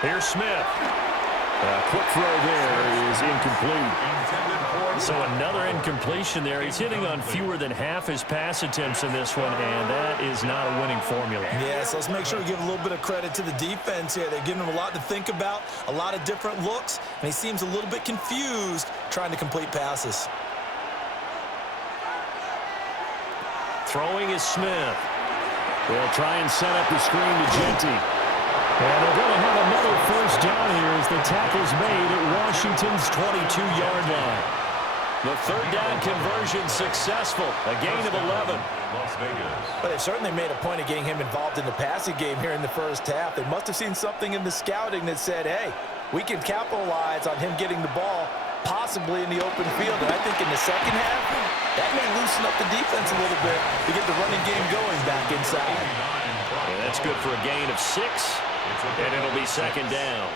Here's Smith. A quick throw there is incomplete. So another incompletion there. He's hitting on fewer than half his pass attempts in this one, and that is not a winning formula. Yes, let's make sure we give a little bit of credit to the defense here. They're giving him a lot to think about, a lot of different looks, and he seems a little bit confused trying to complete passes. Throwing is Smith. They'll try and set up the screen to Ginty. And they're going to have another first down here as the tackle's made at Washington's 22-yard line. The third down conversion successful. A gain of 11. Las Vegas. But they certainly made a point of getting him involved in the passing game here in the first half. They must have seen something in the scouting that said, hey, we can capitalize on him getting the ball possibly in the open field. And I think in the second half, that may loosen up the defense a little bit to get the running game going back inside. And that's good for a gain of 6. And it'll be second down.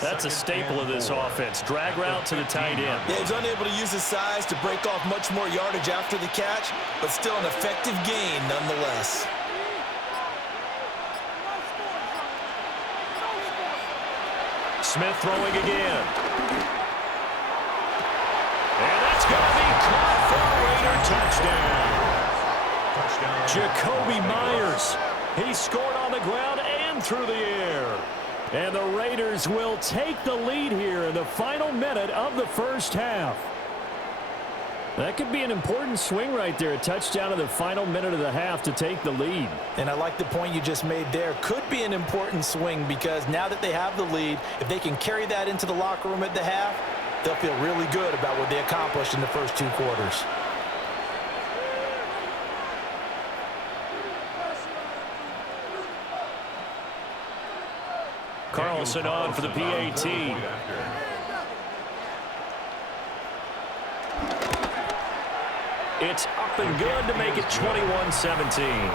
That's a staple of this offense. Drag route to the tight end. Yeah, he's unable to use his size to break off much more yardage after the catch, but still an effective gain nonetheless. Smith throwing again. touchdown. Jacoby Myers. He scored on the ground and through the air. And the Raiders will take the lead here in the final minute of the first half. That could be an important swing right there. A touchdown in the final minute of the half to take the lead. And I like the point you just made there. Could be an important swing because now that they have the lead, if they can carry that into the locker room at the half, they'll feel really good about what they accomplished in the first 2 quarters. Carlson on for the PAT. It's up and good to make it 21-17.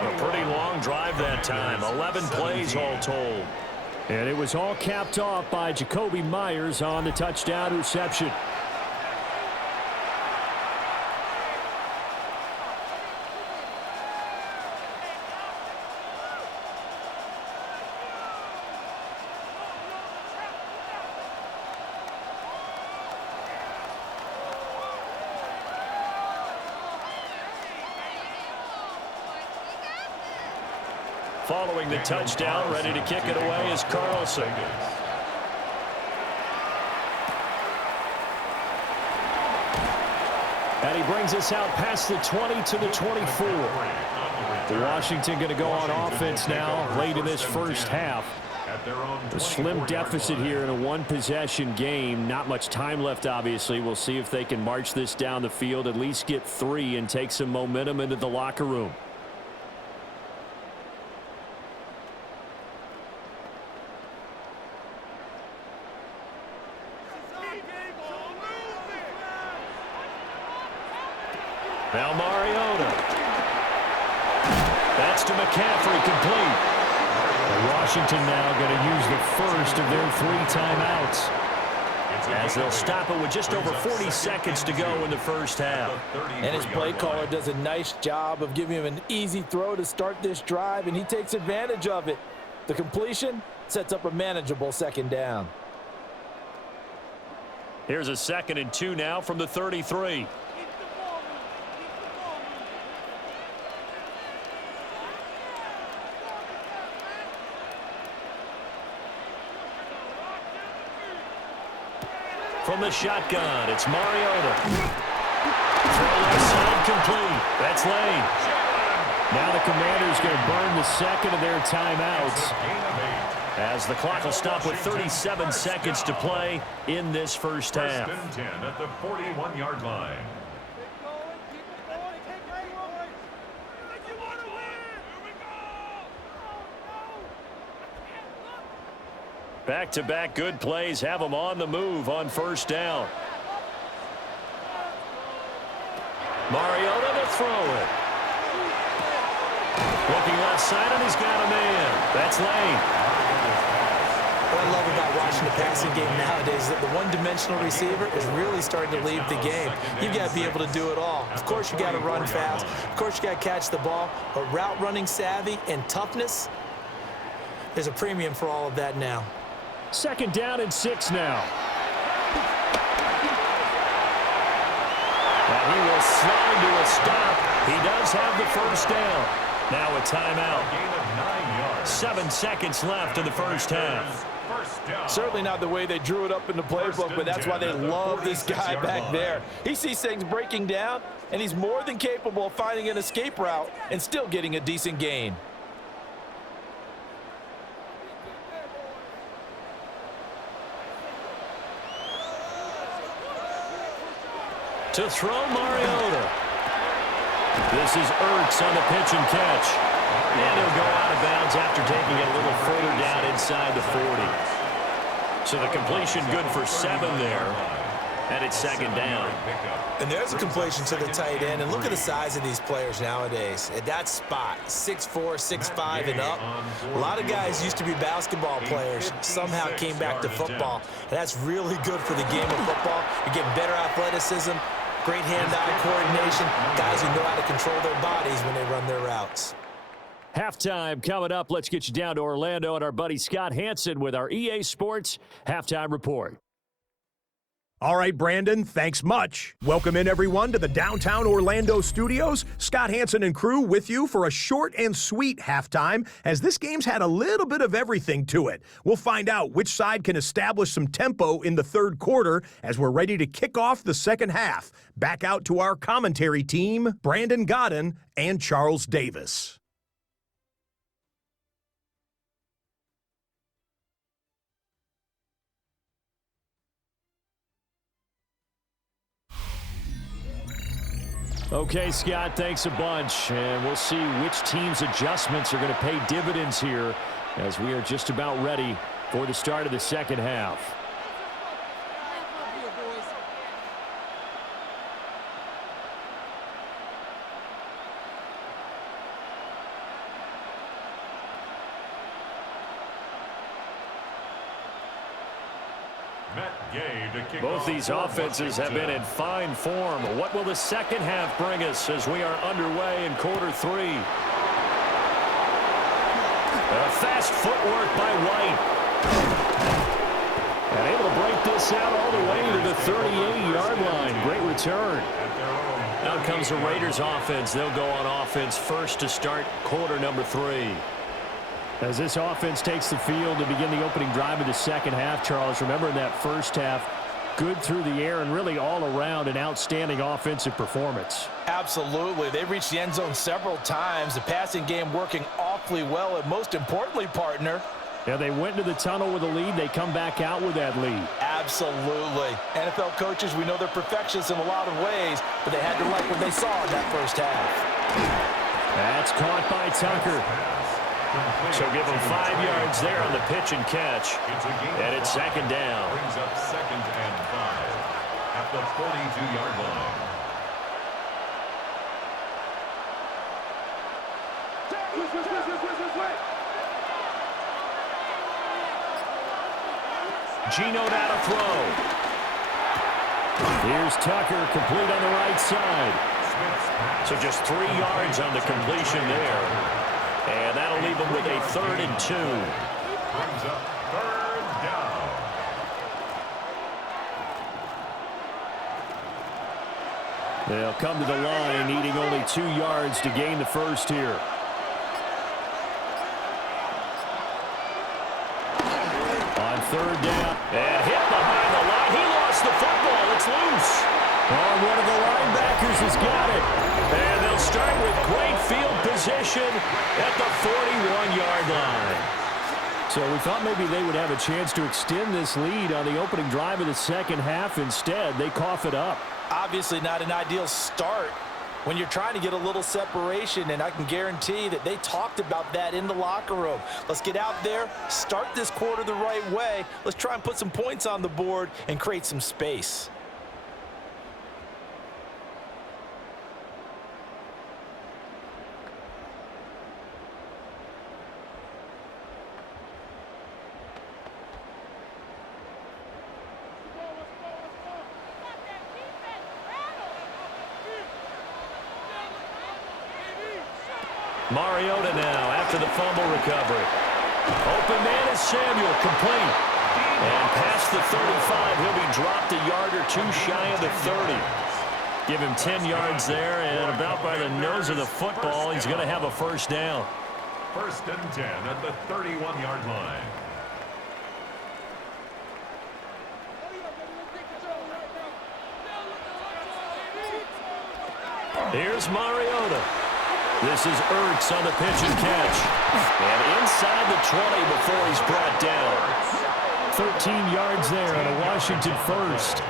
A pretty long drive that time. 11 plays all told. And it was all capped off by Jacoby Myers on the touchdown reception. Following the touchdown, ready to kick it away is Carlson. And he brings us out past the 20 to the 24. Washington going to go on offense now late in this first half. A slim deficit here in a one-possession game. Not much time left, obviously. We'll see if they can march this down the field, at least get 3 and take some momentum into the locker room. Now Mariota. That's to McCaffrey, complete. And Washington now going to use the first of their 3 timeouts, as they'll stop it with just over 40 seconds to go in the first half. And his play caller does a nice job of giving him an easy throw to start this drive, and he takes advantage of it. The completion sets up a manageable second down. Here's a 2nd and 2 now from the 33. From the shotgun, it's Mariota. Throw left side, complete. That's Lane. Now the Commanders going to burn the 2nd of their timeouts, as the clock will stop with 37 seconds to play in this first half. 1st and 10 at the 41-yard line. Back-to-back good plays have them on the move on first down. Mariota to throw it. Looking left side, and he's got a man. That's Lane. What I love about watching the passing game nowadays is that the one-dimensional receiver is really starting to leave the game. You've got to be able to do it all. Of course, you got to run fast. Of course, you got to catch the ball. But route running savvy and toughness, there's a premium for all of that now. 2nd down and 6 now. And he will slide to a stop. He does have the first down. Now a timeout. 7 seconds left in the first half. Certainly not the way they drew it up in the playbook, but that's why they love this guy back there. He sees things breaking down, and he's more than capable of finding an escape route and still getting a decent gain. To throw, Mariota. This is Ertz on the pitch and catch. And he'll go out of bounds after taking it a little further down inside the 40. So the completion good for 7 there. And it's 2nd down. And there's a completion to the tight end. And look at the size of these players nowadays. At that spot, 6'4", 6'5", and up. A lot of guys used to be basketball players, somehow came back to football. And that's really good for the game of football. You're getting better athleticism, great hand-eye coordination, guys who know how to control their bodies when they run their routes. Halftime coming up. Let's get you down to Orlando and our buddy Scott Hansen with our EA Sports Halftime Report. All right, Brandon, thanks much. Welcome in, everyone, to the downtown Orlando studios. Scott Hansen and crew with you for a short and sweet halftime, as this game's had a little bit of everything to it. We'll find out which side can establish some tempo in the third quarter as we're ready to kick off the second half. Back out to our commentary team, Brandon Godden and Charles Davis. Okay, Scott, thanks a bunch. And we'll see which team's adjustments are going to pay dividends here as we are just about ready for the start of the second half. Both these offenses have been in fine form. What will the second half bring us as we are underway in quarter three? Fast footwork by White. And able to break this out all the way to the 38-yard line. Great return. Now comes the Raiders offense. They'll go on offense first to start quarter number three. As this offense takes the field to begin the opening drive of the second half, Charles, remember in that first half, good through the air and really all around an outstanding offensive performance. Absolutely. They reached the end zone several times. The passing game working awfully well, and most importantly, partner, yeah, they went to the tunnel with a lead. They come back out with that lead. Absolutely. NFL coaches, we know they're perfectionists in a lot of ways, but they had to like what they saw in that first half. That's caught by Tucker. So give them 5 yards there on the pitch and catch. And it's second down. Brings up 2nd and 5 at the 42-yard line. Geno now to throw. Here's Tucker, complete on the right side. So just 3 yards on the completion there. And that'll leave them with a 3rd and 2. Brings up 3rd down. They'll come to the line, needing only 2 yards to gain the first here. On 3rd down, and hit behind the line. He lost the football. It's loose. Oh, one of the linebackers has got it. And they'll start with great field position at the 41-yard line. So we thought maybe they would have a chance to extend this lead on the opening drive of the second half. Instead, they cough it up. Obviously not an ideal start when you're trying to get a little separation, and I can guarantee that they talked about that in the locker room. Let's get out there, start this quarter the right way. Let's try and put some points on the board and create some space. Mariota now after the fumble recovery. Open man is Samuel, complete. And past the 35, he'll be dropped a yard or two shy of the 30. Give him 10 yards there, and about by the nose of the football, he's going to have a first down. 1st and 10 at the 31-yard line. Here's Mariota. This is Ertz on the pitch and catch. And inside the 20 before he's brought down. 13 yards there on a Washington first.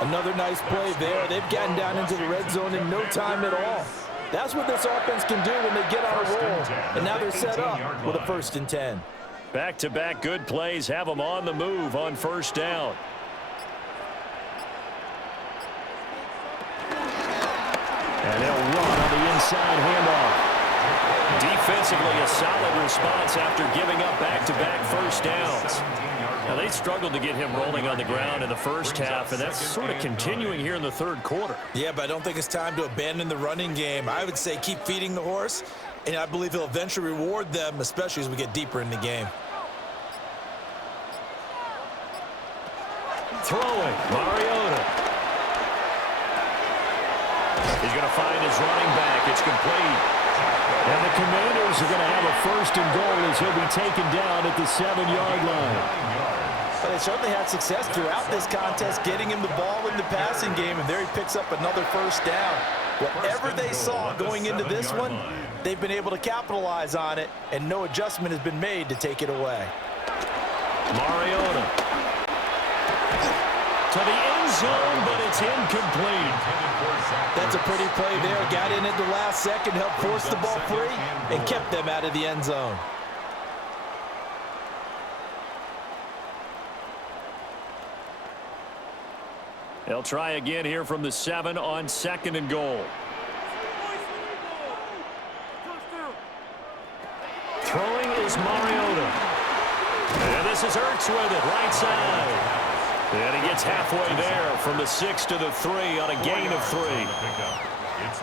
Another nice play there. They've gotten down into the red zone in no time at all. That's what this offense can do when they get on a roll. And now they're set up with a 1st and 10. Back-to-back good plays have them on the move on first down. And they'll run on the inside handoff. Defensively, a solid response after giving up back-to-back first downs. Now, they struggled to get him rolling on the ground in the first half, and that's sort of continuing here in the third quarter. Yeah, but I don't think it's time to abandon the running game. I would say keep feeding the horse, and I believe he'll eventually reward them, especially as we get deeper in the game. Throwing, Mariota. He's going to find his running back. It's complete. And the Commanders are going to have a 1st and goal as he'll be taken down at the 7-yard line. But they certainly had success throughout this contest, getting him the ball in the passing game, and there he picks up another 1st down. Whatever they saw going into this one, they've been able to capitalize on it, and no adjustment has been made to take it away. Mariota to the end zone, but it's incomplete. That's a pretty play there. Got in at the last second, helped force the ball free, and kept them out of the end zone. They'll try again here from the 7 on 2nd and goal. Throwing is Mariota. And this is Ertz with it, right side. And he gets halfway there from the 6 to the 3 on a gain of 3.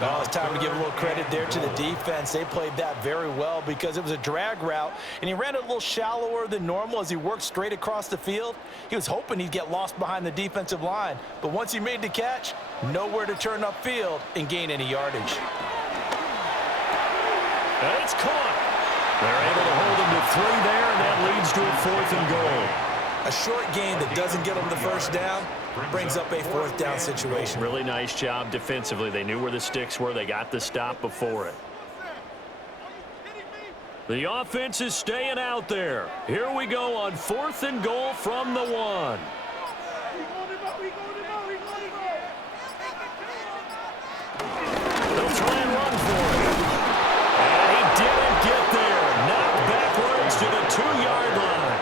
Oh, it's time to give a little credit there to the defense. They played that very well because it was a drag route, and he ran it a little shallower than normal as he worked straight across the field. He was hoping he'd get lost behind the defensive line, but once he made the catch, nowhere to turn upfield and gain any yardage. And it's caught. They're able to hold him to 3 there, and that leads to a 4th and goal. A short gain that doesn't get them the 1st down brings up a 4th down situation. Really nice job defensively. They knew where the sticks were. They got the stop before it. The offense is staying out there. Here we go on 4th and goal from the 1. They'll try and run for it. And he didn't get there. Knocked backwards to the 2-yard line.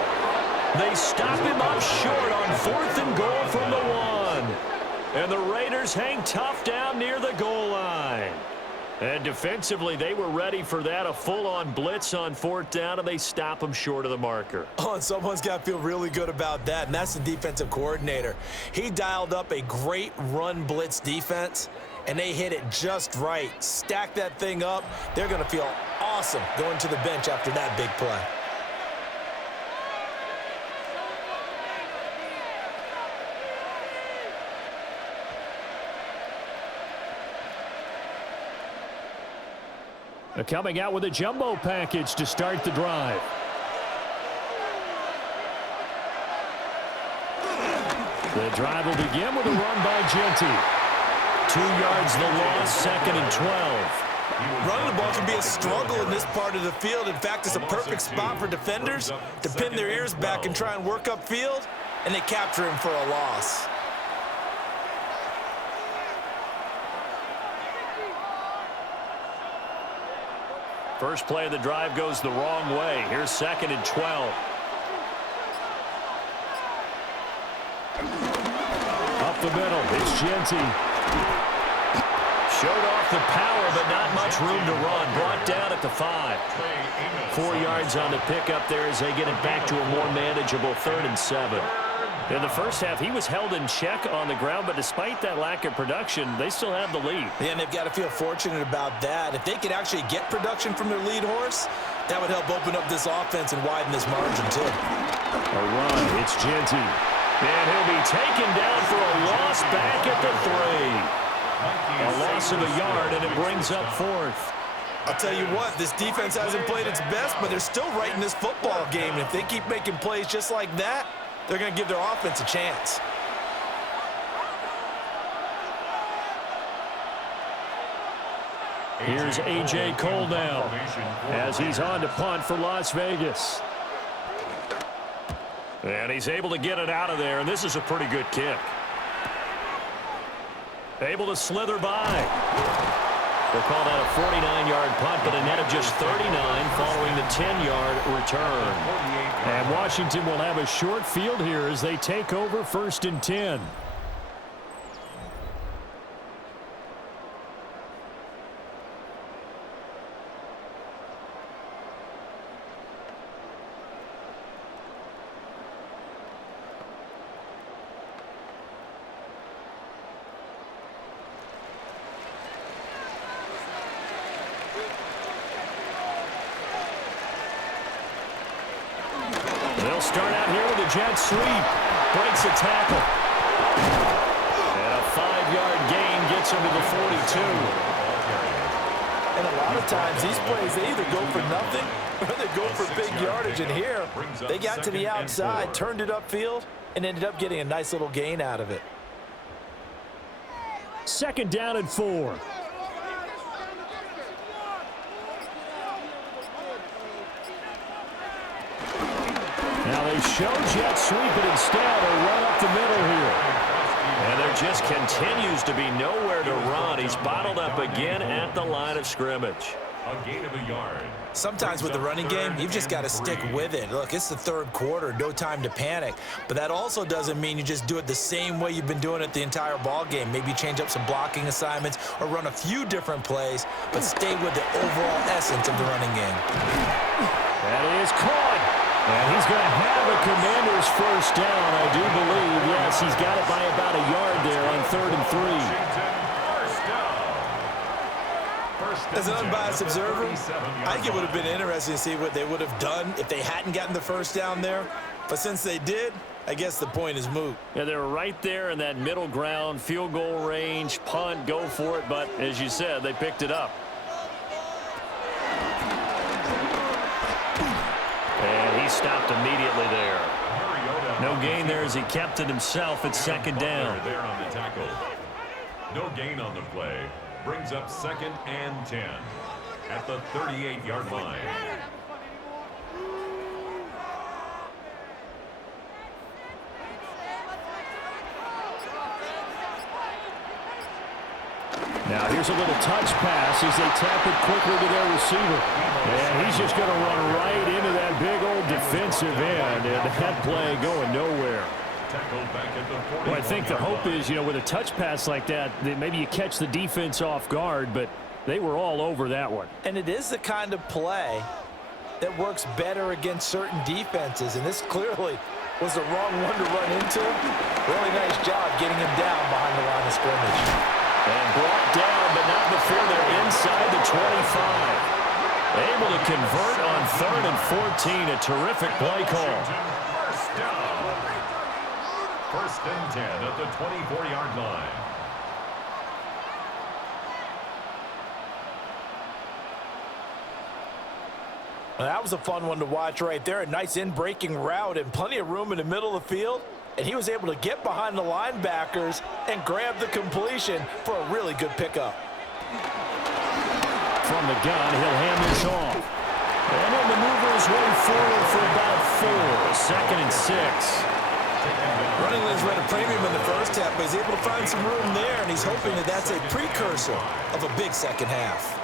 They stop him up short on 4th and goal from the 1. And the Raiders hang tough down near the goal line. And defensively, they were ready for that, a full-on blitz on 4th down, and they stop him short of the marker. Oh, and someone's got to feel really good about that, and that's the defensive coordinator. He dialed up a great run blitz defense, and they hit it just right. Stack that thing up. They're going to feel awesome going to the bench after that big play. They're coming out with a jumbo package to start the drive. The drive will begin with a run by Genty. 2 yards the loss, 2nd and 12. Running the ball can be a struggle in this part of the field. In fact, it's a perfect spot for defenders to pin their ears back and try and work upfield, and they capture him for a loss. First play of the drive goes the wrong way. Here's 2nd and 12. Up the middle, it's Genty. Showed off the power, but not much room to run. Brought down at the 5. 4 yards on the pickup there as they get it back to a more manageable 3rd and 7. In the first half, he was held in check on the ground, but despite that lack of production, they still have the lead. Yeah, and they've got to feel fortunate about that. If they could actually get production from their lead horse, that would help open up this offense and widen this margin, too. A run, it's Genty. And he'll be taken down for a loss back at the 3. A loss of a yard, and it brings up 4th. I'll tell you what, this defense hasn't played its best, but they're still right in this football game. And if they keep making plays just like that, they're going to give their offense a chance. Here's A.J. Cole now as he's on to punt for Las Vegas. And he's able to get it out of there, and this is a pretty good kick. Able to slither by. They'll call that a 49-yard punt, but a net of just 39 following the 10-yard return. And Washington will have a short field here as they take over 1st and 10. They'll start out here with a jet sweep. Breaks a tackle. And a 5-yard gain gets him to the 42. And a lot of times, these plays, they either go for nothing or they go for big yardage. And here, they got to the outside, turned it upfield, and ended up getting a nice little gain out of it. 2nd down and 4. Now they show jet sweep, but instead a run up the middle here. And there just continues to be nowhere to run. He's bottled up again at the line of scrimmage. A gain of a yard. Sometimes with the running game, you've just got to stick with it. Look, it's the 3rd quarter, no time to panic. But that also doesn't mean you just do it the same way you've been doing it the entire ball game. Maybe change up some blocking assignments or run a few different plays, but stay with the overall essence of the running game. That is caught. And he's going to have a Commander's 1st down, I do believe. Yes, he's got it by about a yard there on 3rd and 3. As an unbiased observer, I think it would have been interesting to see what they would have done if they hadn't gotten the 1st down there. But since they did, I guess the point is moot. Yeah, they were right there in that middle ground, field goal range, punt, go for it. But as you said, they picked it up. And he stopped immediately there. No gain there as he kept it himself at 2nd down. There on the tackle. No gain on the play. Brings up 2nd and 10 at the 38-yard line. Now here's a little touch pass as they tap it quickly to their receiver. And he's just going to run right into that big old defensive end. And that play going nowhere. Well, I think the hope is, with a touch pass like that maybe you catch the defense off guard, but they were all over that one. And it is the kind of play that works better against certain defenses, and this clearly was the wrong one to run into. Really nice job getting him down behind the line of scrimmage. And brought down, but not before they're inside the 25. Able to convert on 3rd and 14, a terrific play call. 1st and 10 at the 24-yard line. Well, that was a fun one to watch right there. A nice in-breaking route and plenty of room in the middle of the field. And he was able to get behind the linebackers and grab the completion for a really good pickup. From the gun, he'll hand this off. And he'll maneuver his way forward for about 4. 2nd and 6. Running lanes ran a premium in the 1st half, but he's able to find some room there, and he's hoping that that's a precursor of a big 2nd half.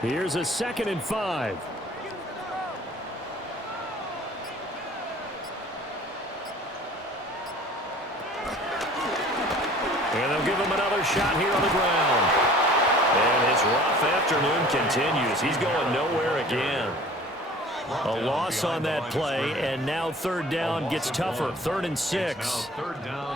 Here's a 2nd and 5. And they'll give him another shot here on the ground. And his rough afternoon continues. He's going nowhere again. A loss on that play, and now 3rd down gets tougher. 3rd and 6.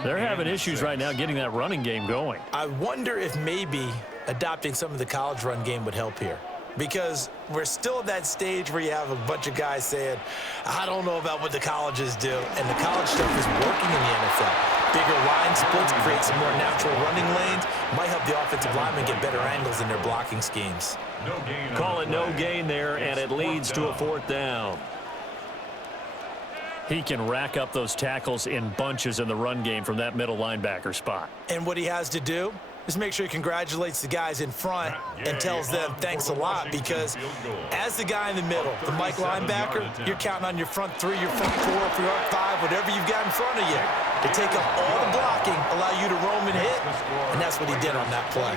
They're having issues right now getting that running game going. I wonder if maybe adopting some of the college run game would help here. Because we're still at that stage where you have a bunch of guys saying, I don't know about what the colleges do. And the college stuff is working in the NFL. Bigger line splits create some more natural running lanes. Might help the offensive linemen get better angles in their blocking schemes. Call it no gain there, and it leads to a 4th down. He can rack up those tackles in bunches in the run game from that middle linebacker spot. And what he has to do is make sure he congratulates the guys in front and tells them thanks a lot, because as the guy in the middle, the Mike linebacker, you're counting on your front 3, your front 4, your front 5, whatever you've got in front of you to take up all the blocking, allow you to roam and hit, and that's what he did on that play.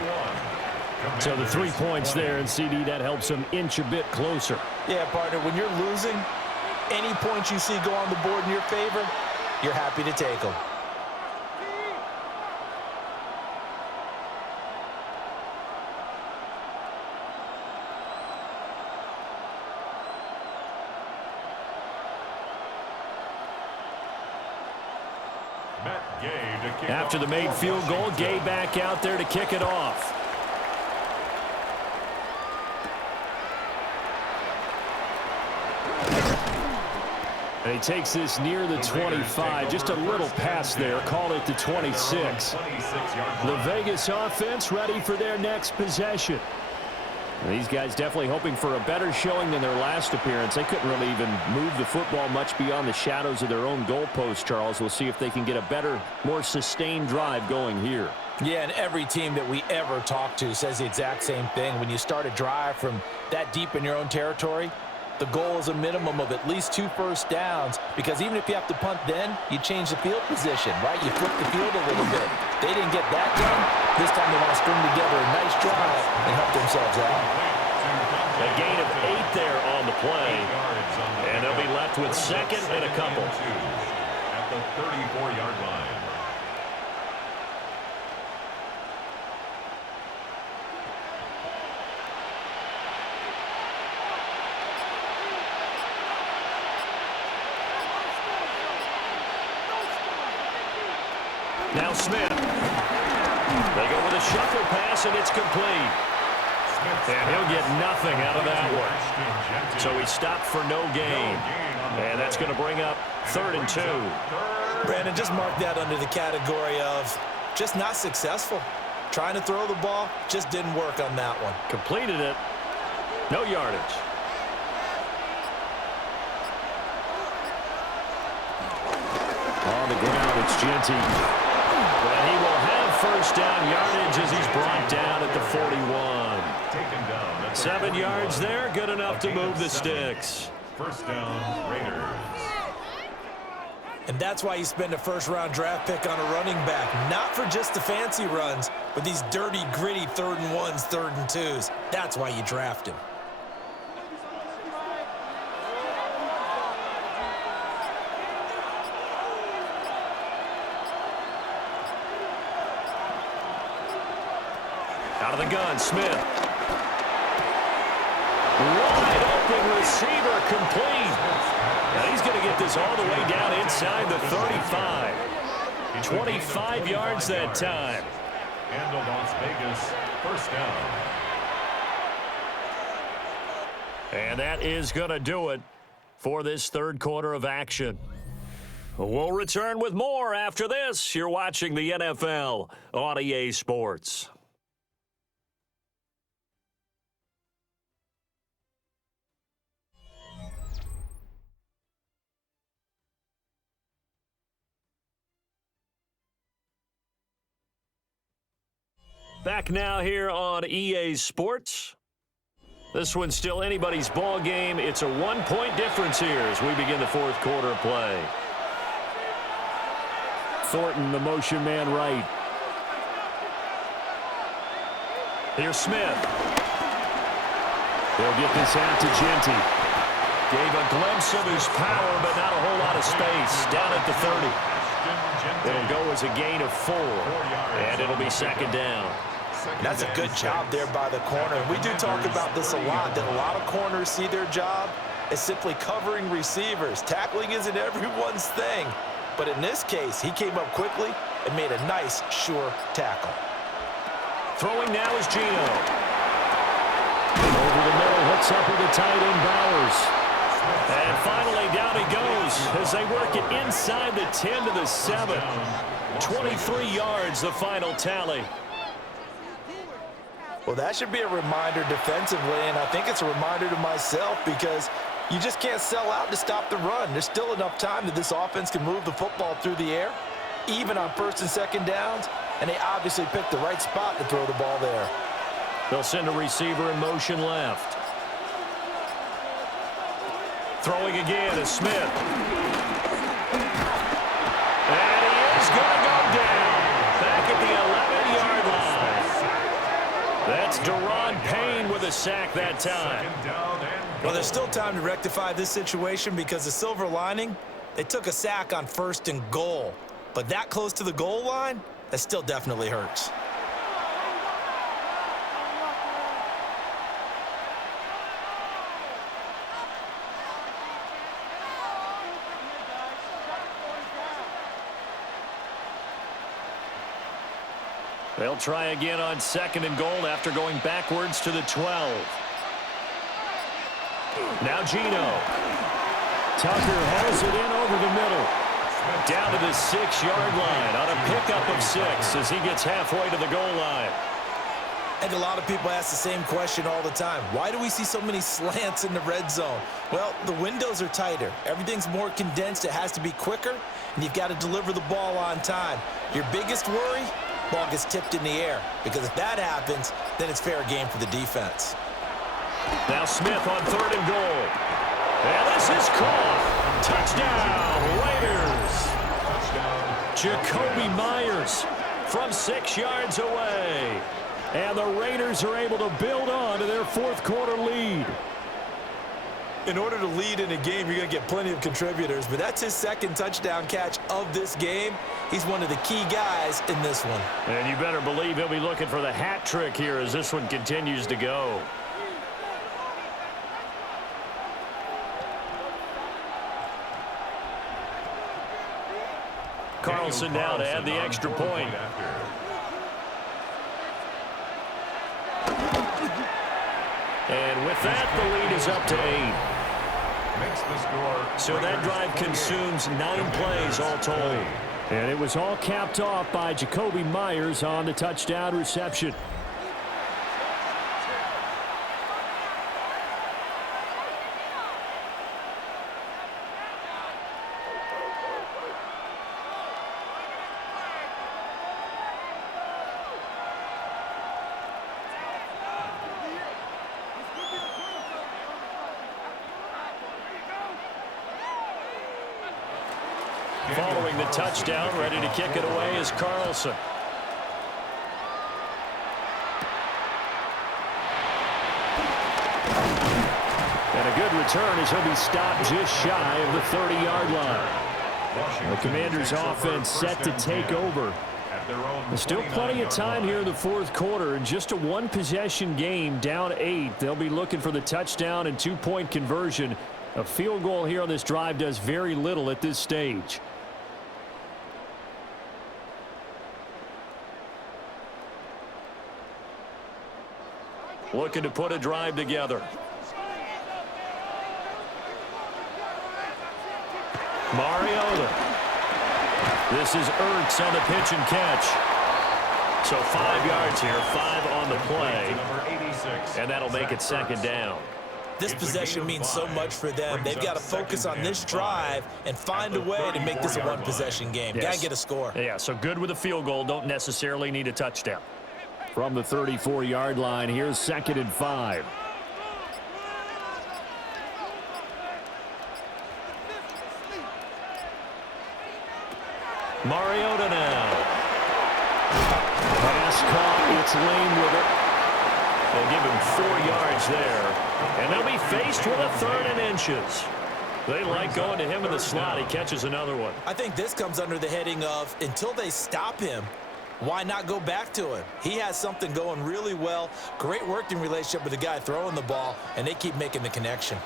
So the 3 points there, and CD, that helps him inch a bit closer. Yeah, partner, when you're losing, any points you see go on the board in your favor, you're happy to take them. After the made field goal, Gay back out there to kick it off. And he takes this near the 25. Just a little pass there. Call it the 26. The Vegas offense ready for their next possession. These guys definitely hoping for a better showing than their last appearance. They couldn't really even move the football much beyond the shadows of their own goalpost, Charles. We'll see if they can get a better, more sustained drive going here. Yeah, and every team that we ever talk to says the exact same thing. When you start a drive from that deep in your own territory, the goal is a minimum of at least 2 first downs, because even if you have to punt then, you change the field position, right? You flip the field a little bit. They didn't get that done. This time they want to string together a nice drive and help themselves out. A gain of 8 there on the play, and they'll be left with second and a couple. At the 34-yard line. Now Smith. They go with a shuffle pass, and it's complete. And he'll get nothing out of that one. So he stopped for no gain. And that's going to bring up 3rd and 2. Brandon, just mark that under the category of just not successful. Trying to throw the ball, just didn't work on that one. Completed it. No yardage. On the ground, it's Genty. But he will have first down yardage as he's brought down at the 41. 7 yards there, good enough to move the sticks. First down, Raiders. And that's why you spend a first-round draft pick on a running back. Not for just the fancy runs, but these dirty, gritty 3rd and 1s, 3rd and 2s. That's why you draft him. Out of the gun, Smith. Wide open receiver, complete. Now he's going to get this all the way down inside the 35. 25 yards that time. And the Las Vegas first down. And that is going to do it for this 3rd quarter of action. We'll return with more after this. You're watching the NFL on EA Sports. Back now here on EA Sports. This one's still anybody's ball game. It's a 1-point difference here as we begin the 4th quarter play. Thornton, the motion man right. Here's Smith. They'll get this out to Genty. Gave a glimpse of his power, but not a whole lot of space. Down at the 30. It'll go as a gain of 4, and it'll be 2nd down. That's a good job there by the corner. We do talk about this a lot, that a lot of corners see their job as simply covering receivers. Tackling isn't everyone's thing. But in this case, he came up quickly and made a nice, sure tackle. Throwing now is Gino. Over the middle, hooks up with the tight end Bowers. And finally, down he goes as they work it inside the 10 to the 7. 23 yards, the final tally. Well, that should be a reminder defensively, and I think it's a reminder to myself, because you just can't sell out to stop the run. There's still enough time that this offense can move the football through the air, even on 1st and 2nd downs, and they obviously picked the right spot to throw the ball there. They'll send a receiver in motion left. Throwing again is Smith. And he is going to go down back at the 11-yard line. That's Deron Payne with a sack that time. Well, there's still time to rectify this situation, because the silver lining, they took a sack on 1st and goal. But that close to the goal line, that still definitely hurts. They'll try again on 2nd and goal after going backwards to the 12. Now Gino. Tucker hauls it in over the middle. Down to the 6-yard line on a pickup of 6 as he gets halfway to the goal line. I think a lot of people ask the same question all the time. Why do we see so many slants in the red zone? Well, the windows are tighter. Everything's more condensed. It has to be quicker, and you've got to deliver the ball on time. Your biggest worry? Ball gets tipped in the air, because if that happens, then it's fair game for the defense. Now Smith on 3rd and goal. And this is caught. Touchdown, Raiders. Jacoby Myers from 6 yards away. And the Raiders are able to build on to their 4th quarter lead. In order to lead in a game, you're going to get plenty of contributors, but that's his 2nd touchdown catch of this game. He's one of the key guys in this one. And you better believe he'll be looking for the hat trick here as this one continues to go. Carlson now to add the extra point. And with that, the lead is up to 8. So that drive consumes 9 plays all told. And it was all capped off by Jacoby Myers on the touchdown reception. Following the touchdown, ready to kick it away is Carlson. And a good return as he'll be stopped just shy of the 30-yard line. The Commanders' offense set to take over. There's still plenty of time here in the 4th quarter. In just a 1-possession game, down 8. They'll be looking for the touchdown and 2-point conversion. A field goal here on this drive does very little at this stage. Looking to put a drive together. Mariota. This is Ertz on the pitch and catch. So 5 yards here, 5 on the play. And that'll make it 2nd down. This possession means so much for them. They've got to focus on this drive and find a way to make this a 1-possession game. Yes. Got to get a score. Yeah, so good with a field goal. Don't necessarily need a touchdown. From the 34-yard line, here's 2nd and 5. Mariota now. Pass caught. It's Lane with it. They'll give him 4 yards there. And they'll be faced with a 3rd and inches. They like going to him in the slot. He catches another one. I think this comes under the heading of until they stop him, why not go back to him? He has something going really well. Great working relationship with the guy throwing the ball, and they keep making the connection.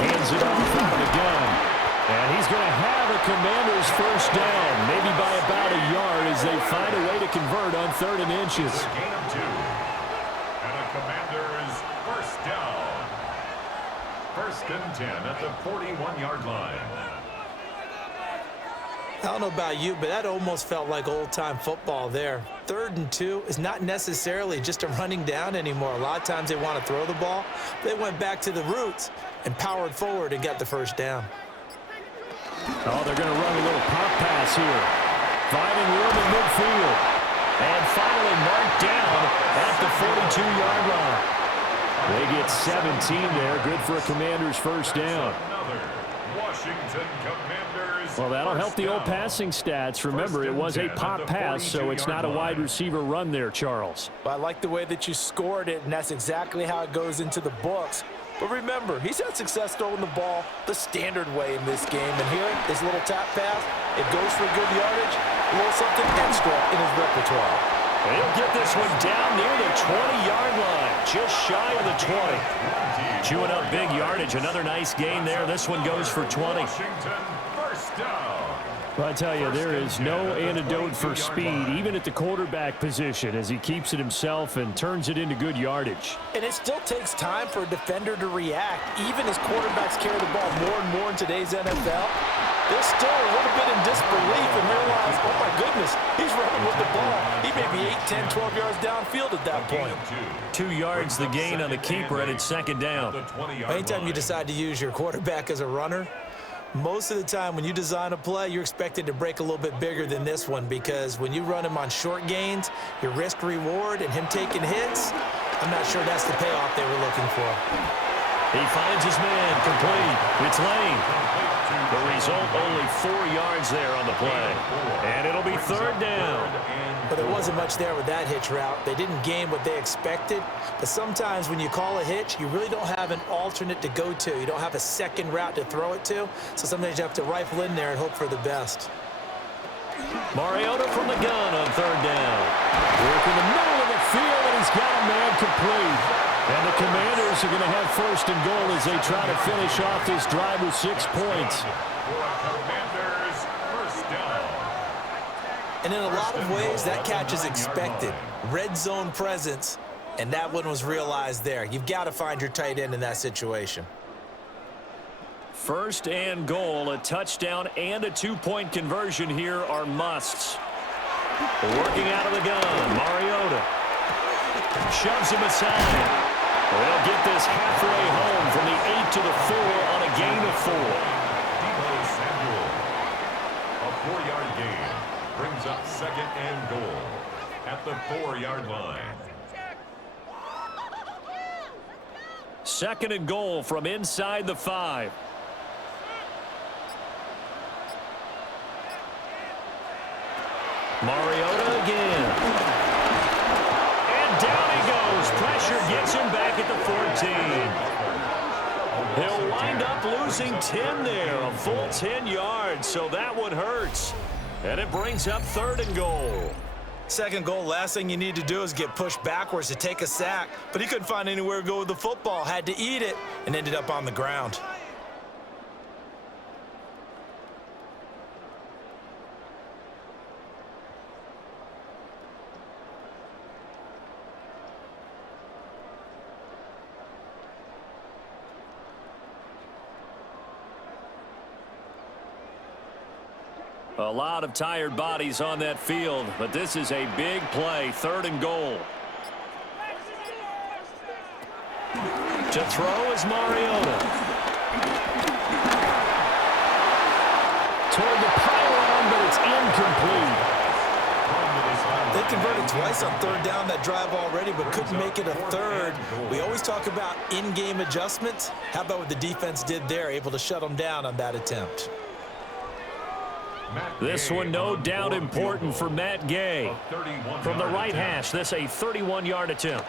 Hands it off out of the gun. And he's going to have a Commanders 1st down, maybe by about a yard as they find a way to convert on 3rd and inches. Gain of 2. And a Commanders 1st down. 1st and 10 at the 41-yard line. I don't know about you, but that almost felt like old-time football there. 3rd and 2 is not necessarily just a running down anymore. A lot of times they want to throw the ball. They went back to the roots and powered forward and got the 1st down. Oh, they're going to run a little pop pass here. Finding room in midfield. And finally marked down at the 42-yard line. They get 17 there. Good for a Commanders 1st down. Washington Commanders. Well, that'll help the old passing stats. Remember, it was a pop pass, so it's not a wide receiver run there, Charles. But I like the way that you scored it, and that's exactly how it goes into the books. But remember, he's had success throwing the ball the standard way in this game. And here, this little tap pass, it goes for good yardage, a little something extra in his repertoire. And he'll get this one down near the 20-yard line, just shy of the 20. Chewing up big yardage, another nice gain there. This one goes for 20. Washington 1st down. Well, I tell you, there is no antidote for speed, even at the quarterback position, as he keeps it himself and turns it into good yardage. And it still takes time for a defender to react. Even as quarterbacks carry the ball more and more in today's NFL, they're still a little bit in disbelief and realize, oh my goodness, he's running with the ball. He may be 8, 10, 12 yards downfield at that point. 2 yards the gain on the keeper, and it's second down. Anytime you decide to use your quarterback as a runner, most of the time when you design a play, you're expected to break a little bit bigger than this one, because when you run him on short gains, your risk-reward and him taking hits, I'm not sure that's the payoff they were looking for. He finds his man, complete. It's Lane. The result, only 4 yards there on the play. And it'll be third down. But there wasn't much there with that hitch route. They didn't gain what they expected. But sometimes when you call a hitch, you really don't have an alternate to go to. You don't have a second route to throw it to. So sometimes you have to rifle in there and hope for the best. Mariota from the gun on third down. Work in the middle of the field, and he's got a man complete. And the Commanders are going to have first and goal as they try to finish off this drive with 6 points. Commanders, first down. And in a lot of ways, that catch is expected. Red zone presence, and that one was realized there. You've got to find your tight end in that situation. First and goal, a touchdown and a 2-point conversion here are musts. Working out of the gun, Mariota shoves him aside. They'll get this halfway home from the 8 to the 4 on a gain of 4. Debo Samuel, a 4-yard gain, brings up second and goal at the 4-yard line. Second and goal from inside the 5. Mariota again. And down he goes. Pressure gets him back at the 14. He'll wind up losing 10 there, a full 10 yards, so that one hurts. And it brings up third and goal. Second goal, last thing you need to do is get pushed backwards to take a sack. But he couldn't find anywhere to go with the football, had to eat it, and ended up on the ground. A lot of tired bodies on that field, but this is a big play, third and goal. To throw is Mariota. Toward the pylon, but it's incomplete. They converted twice on third down that drive already, but couldn't make it a third. We always talk about in-game adjustments. How about what the defense did there, able to shut them down on that attempt? This one no doubt important for Matt Gay. From the right hash, this a 31-yard attempt.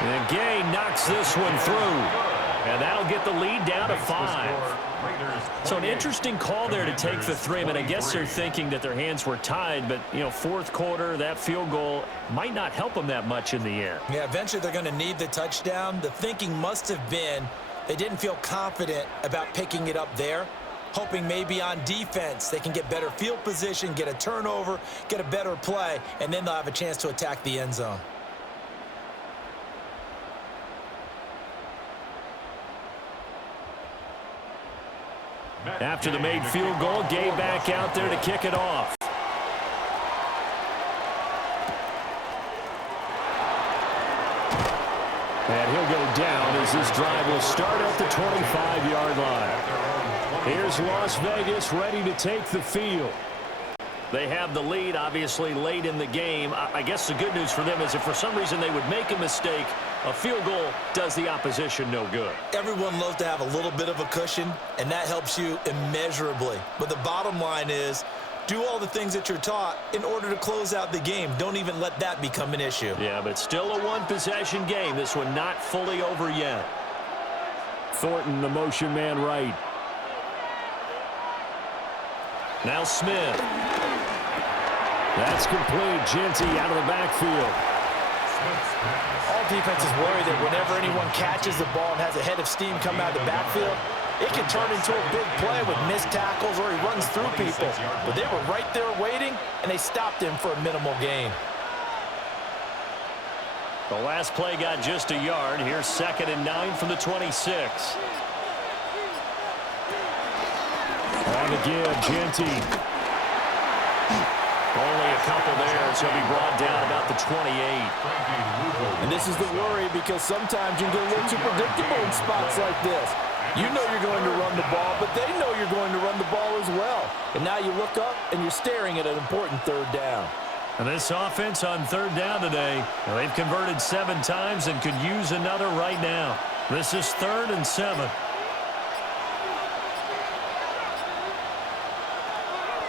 And Gay knocks this one through. And that'll get the lead down to 5. So an interesting call there to take the 3. I mean, I guess they're thinking that their hands were tied, but, you know, fourth quarter, that field goal might not help them that much in the end. Yeah, eventually they're going to need the touchdown. The thinking must have been they didn't feel confident about picking it up there, hoping maybe on defense they can get better field position, get a turnover, get a better play, and then they'll have a chance to attack the end zone. After the made field goal, Gay back out there to kick it off. And he'll go down as this drive will start at the 25-yard line. Here's Las Vegas ready to take the field. They have the lead, obviously, late in the game. I guess the good news for them is if for some reason they would make a mistake, a field goal does the opposition no good. Everyone loves to have a little bit of a cushion, and that helps you immeasurably. But the bottom line is, do all the things that you're taught in order to close out the game. Don't even let that become an issue. Yeah, but still a one-possession game. This one not fully over yet. Thornton, the motion man right. Now Smith. That's complete. Genty out of the backfield. All defenses worry that whenever anyone catches the ball and has a head of steam come out of the backfield, It can turn into a big play with missed tackles or he runs through people. But they were right there waiting, and they stopped him for a minimal gain. The last play got just a yard. Here's 2nd and 9 from the 26. On the give, Genty. Only a couple there, so he'll be brought down about the 28. And this is the worry because sometimes you can get a little too predictable in spots like this. You know you're going to run the ball, but they know you're going to run the ball as well. And now you look up and you're staring at an important 3rd down. And this offense on 3rd down today, they've converted 7 times and could use another right now. This is 3rd and 7.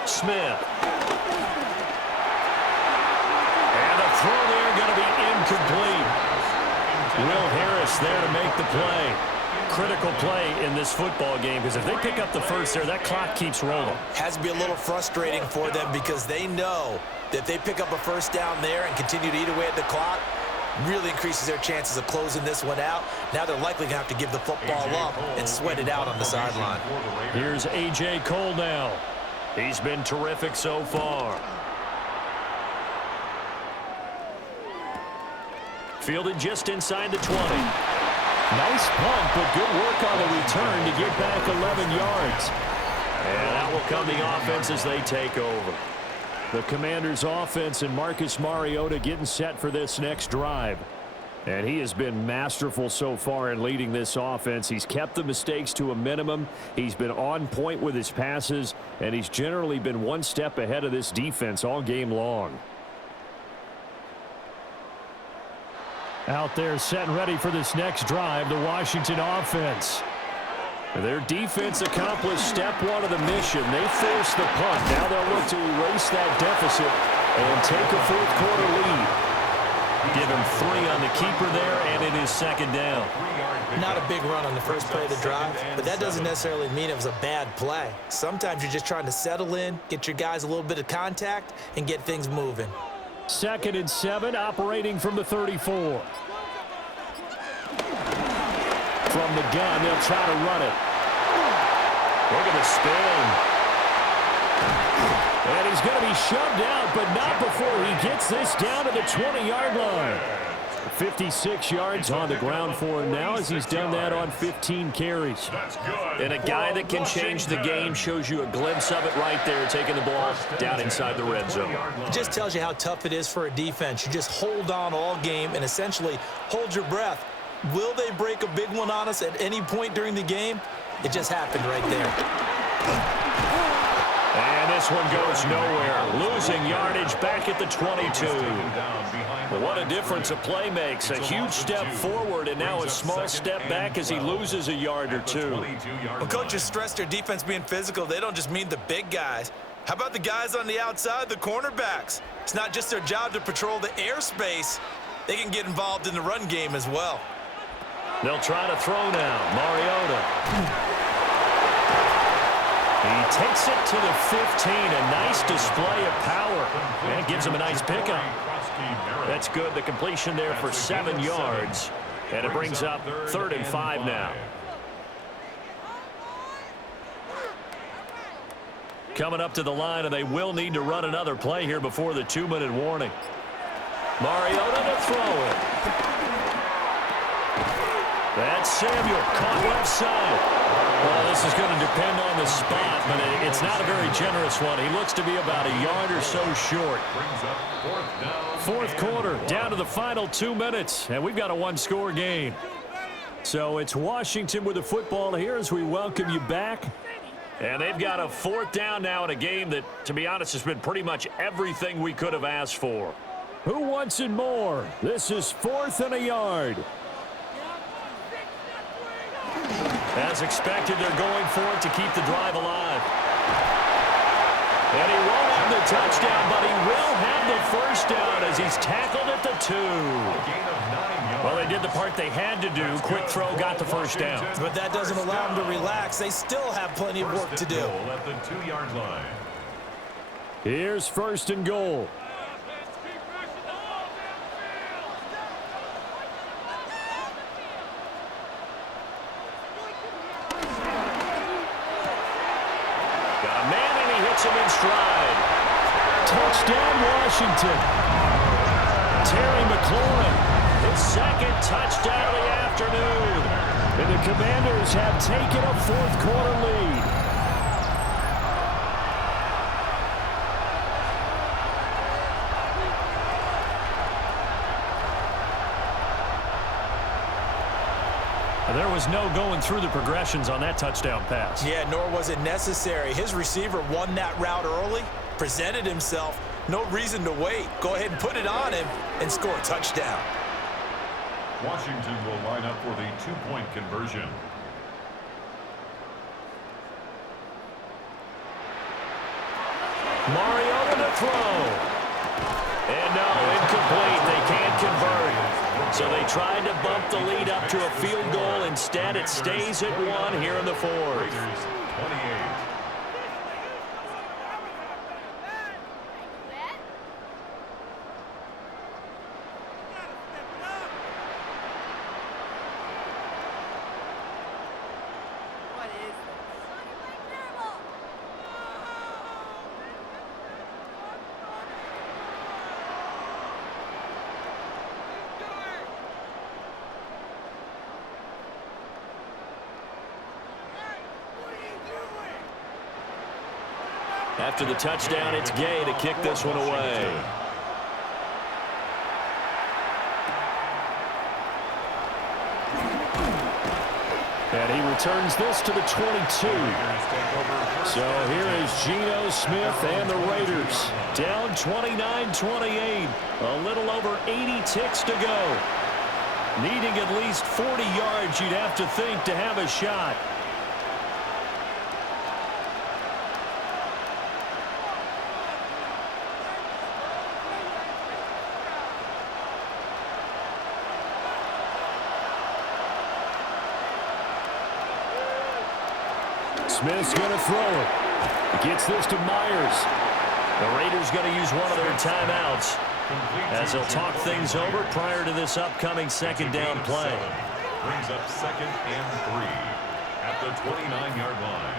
Smith. And the throw there going to be incomplete. Will Harris there to make the play. Critical play in this football game because if they pick up the first there, that clock keeps rolling. Has to be a little frustrating for them because they know that if they pick up a 1st down there and continue to eat away at the clock, really increases their chances of closing this one out. Now they're likely going to have to give the football up and sweat it out on the sideline. Here's A.J. Cole now. He's been terrific so far. Fielded just inside the 20. Nice punt, but good work on the return to get back 11 yards. And that will come the offense as they take over. The Commanders' offense and Marcus Mariota getting set for this next drive. And he has been masterful so far in leading this offense. He's kept the mistakes to a minimum. He's been on point with his passes, and he's generally been one step ahead of this defense all game long. Out there set and ready for this next drive, the Washington offense. Their defense accomplished step 1 of the mission. They forced the punt. Now they'll look to erase that deficit and take a 4th quarter lead. Give him 3 on the keeper there, and it is 2nd down. Not a big run on the first play of the drive, but that doesn't necessarily mean it was a bad play. Sometimes you're just trying to settle in, get your guys a little bit of contact, and get things moving. 2nd and 7, operating from the 34. From the gun, they'll try to run it. Look at the spin. And he's going to be shoved out, but not before he gets this down to the 20-yard line. 56 yards on the ground for him now as he's done that on 15 carries. And a guy that can change the game shows you a glimpse of it right there, taking the ball down inside the red zone. It just tells you how tough it is for a defense. You just hold on all game and essentially hold your breath. Will they break a big one on us at any point during the game? It just happened right there. And this one goes nowhere. Losing yardage back at the 22. What a difference a play makes. A huge step forward and now a small step back as he loses a yard or 2. When coaches stress their defense being physical, they don't just mean the big guys. How about the guys on the outside, the cornerbacks? It's not just their job to patrol the airspace. They can get involved in the run game as well. They'll try to throw now. Mariota. He takes it to the 15. A nice display of power. And it gives him a nice pickup. That's good. The completion there for 7 yards. And it brings up 3rd and 5 now. Coming up to the line, and they will need to run another play here before the 2-minute warning. Mariota to throw it. That's Samuel, caught left side. Well, this is going to depend on the spot, but it's not a very generous one. He looks to be about a yard or so short. 4th quarter, down to the final 2 minutes, and we've got a 1-score game. So it's Washington with the football here as we welcome you back. And they've got a 4th down now in a game that, to be honest, has been pretty much everything we could have asked for. Who wants it more? This is 4th and a yard. As expected, they're going for it to keep the drive alive. And he won't have the touchdown, but he will have the 1st down as he's tackled at the 2. Well, they did the part they had to do. Quick throw, got the 1st down. But that doesn't allow them to relax. They still have plenty of work to do. At the 2-yard line. Here's 1st and goal. Touchdown, Washington. Terry McLaurin, his second touchdown of the afternoon. And the Commanders have taken a fourth-quarter lead. There was no going through the progressions on that touchdown pass. Yeah, nor was it necessary. His receiver won that route early, presented himself. No reason to wait. Go ahead and put it on him and score a touchdown. Washington will line up for the two-point conversion. Mariota to throw. And no, incomplete. They can't convert. So they tried to bump the lead up to a field goal. Instead, it stays at 1 here in the fourth. Raiders 28. After the touchdown, it's Gay to kick this one away. And he returns this to the 22. So here is Geno Smith and the Raiders. Down 29-28. A little over 80 ticks to go. Needing at least 40 yards, you'd have to think, to have a shot. Smith's going to throw it. Gets this to Myers. The Raiders going to use one of their timeouts as they'll talk things over prior to this upcoming second down play. Brings up 2nd and 3 at the 29-yard line.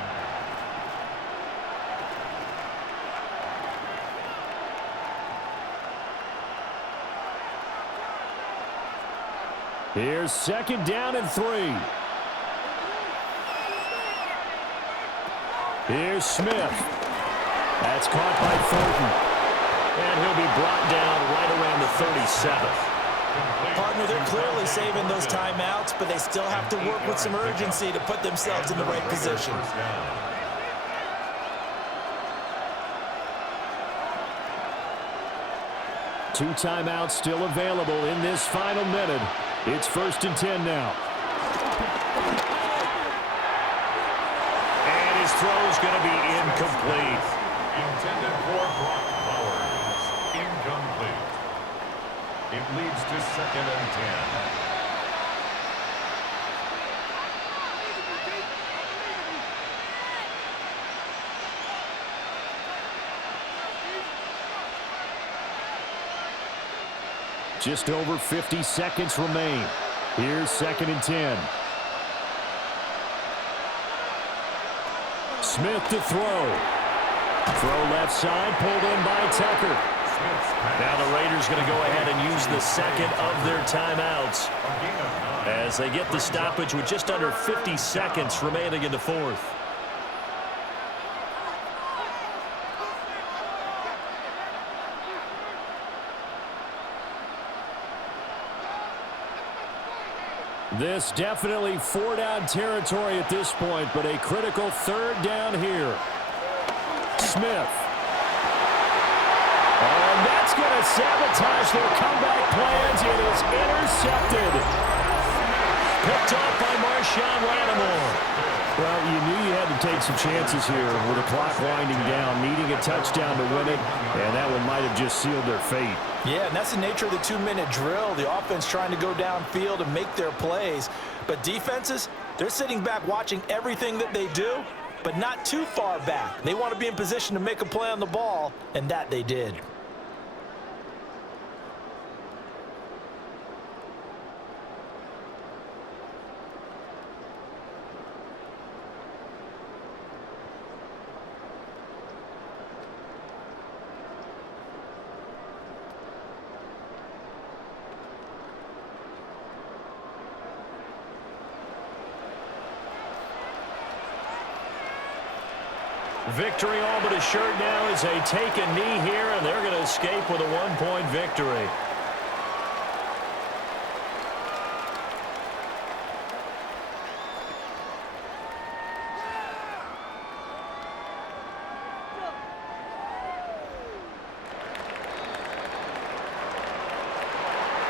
Here's 2nd down and 3. Here's Smith. That's caught by Thornton. And he'll be brought down right around the 37th. Partner, they're clearly saving those timeouts, but they still have to work with some urgency to put themselves in the right position. Two timeouts still available in this final minute. It's 1st and 10 now. Throw's going to be incomplete. Intended for Brock Bowers. Incomplete. It leads to 2nd and 10. Just over 50 seconds remain. Here's 2nd and 10. Smith to throw. Throw left side, pulled in by Tucker. Now the Raiders going to go ahead and use the second of their timeouts as they get the stoppage with just under 50 seconds remaining in the fourth. This definitely 4-down territory at this point, but a critical 3rd down here. Smith. And that's going to sabotage their comeback plans. It is intercepted. Picked off by Marshawn Lattimore. Well, you knew you had to take some chances here with the clock winding down, needing a touchdown to win it, and that one might have just sealed their fate. Yeah, and that's the nature of the 2-minute drill. The offense trying to go downfield and make their plays. But defenses, they're sitting back watching everything that they do, but not too far back. They want to be in position to make a play on the ball, and that they did. Victory all but assured now as they take a knee here, and they're going to escape with a 1-point victory.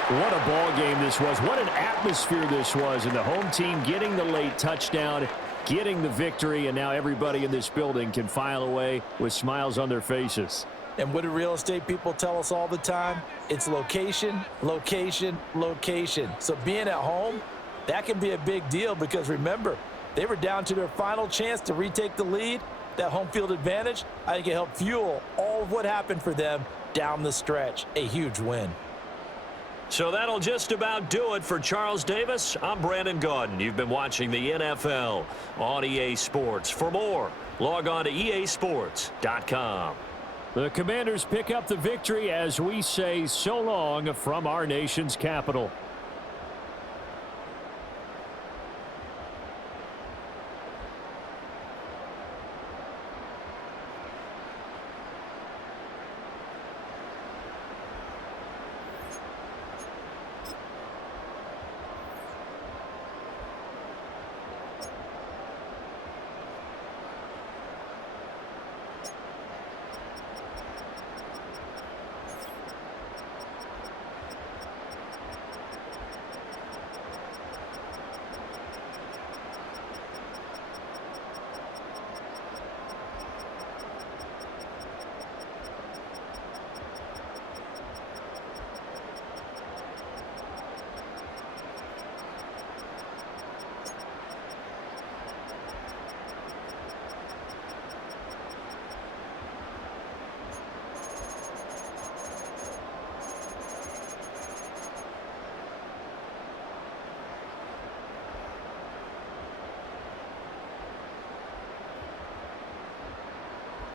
What a ball game this was. What an atmosphere this was. And the home team getting the late touchdown, getting the victory, and now everybody in this building can file away with smiles on their faces. And what do real estate people tell us all the time? It's location, location, location. So being at home, that can be a big deal because remember, they were down to their final chance to retake the lead. That home field advantage, I think it helped fuel all of what happened for them down the stretch. A huge win. So that'll just about do it for Charles Davis. I'm Brandon Gaudin. You've been watching the NFL on EA Sports. For more, log on to easports.com. The Commanders pick up the victory as we say so long from our nation's capital.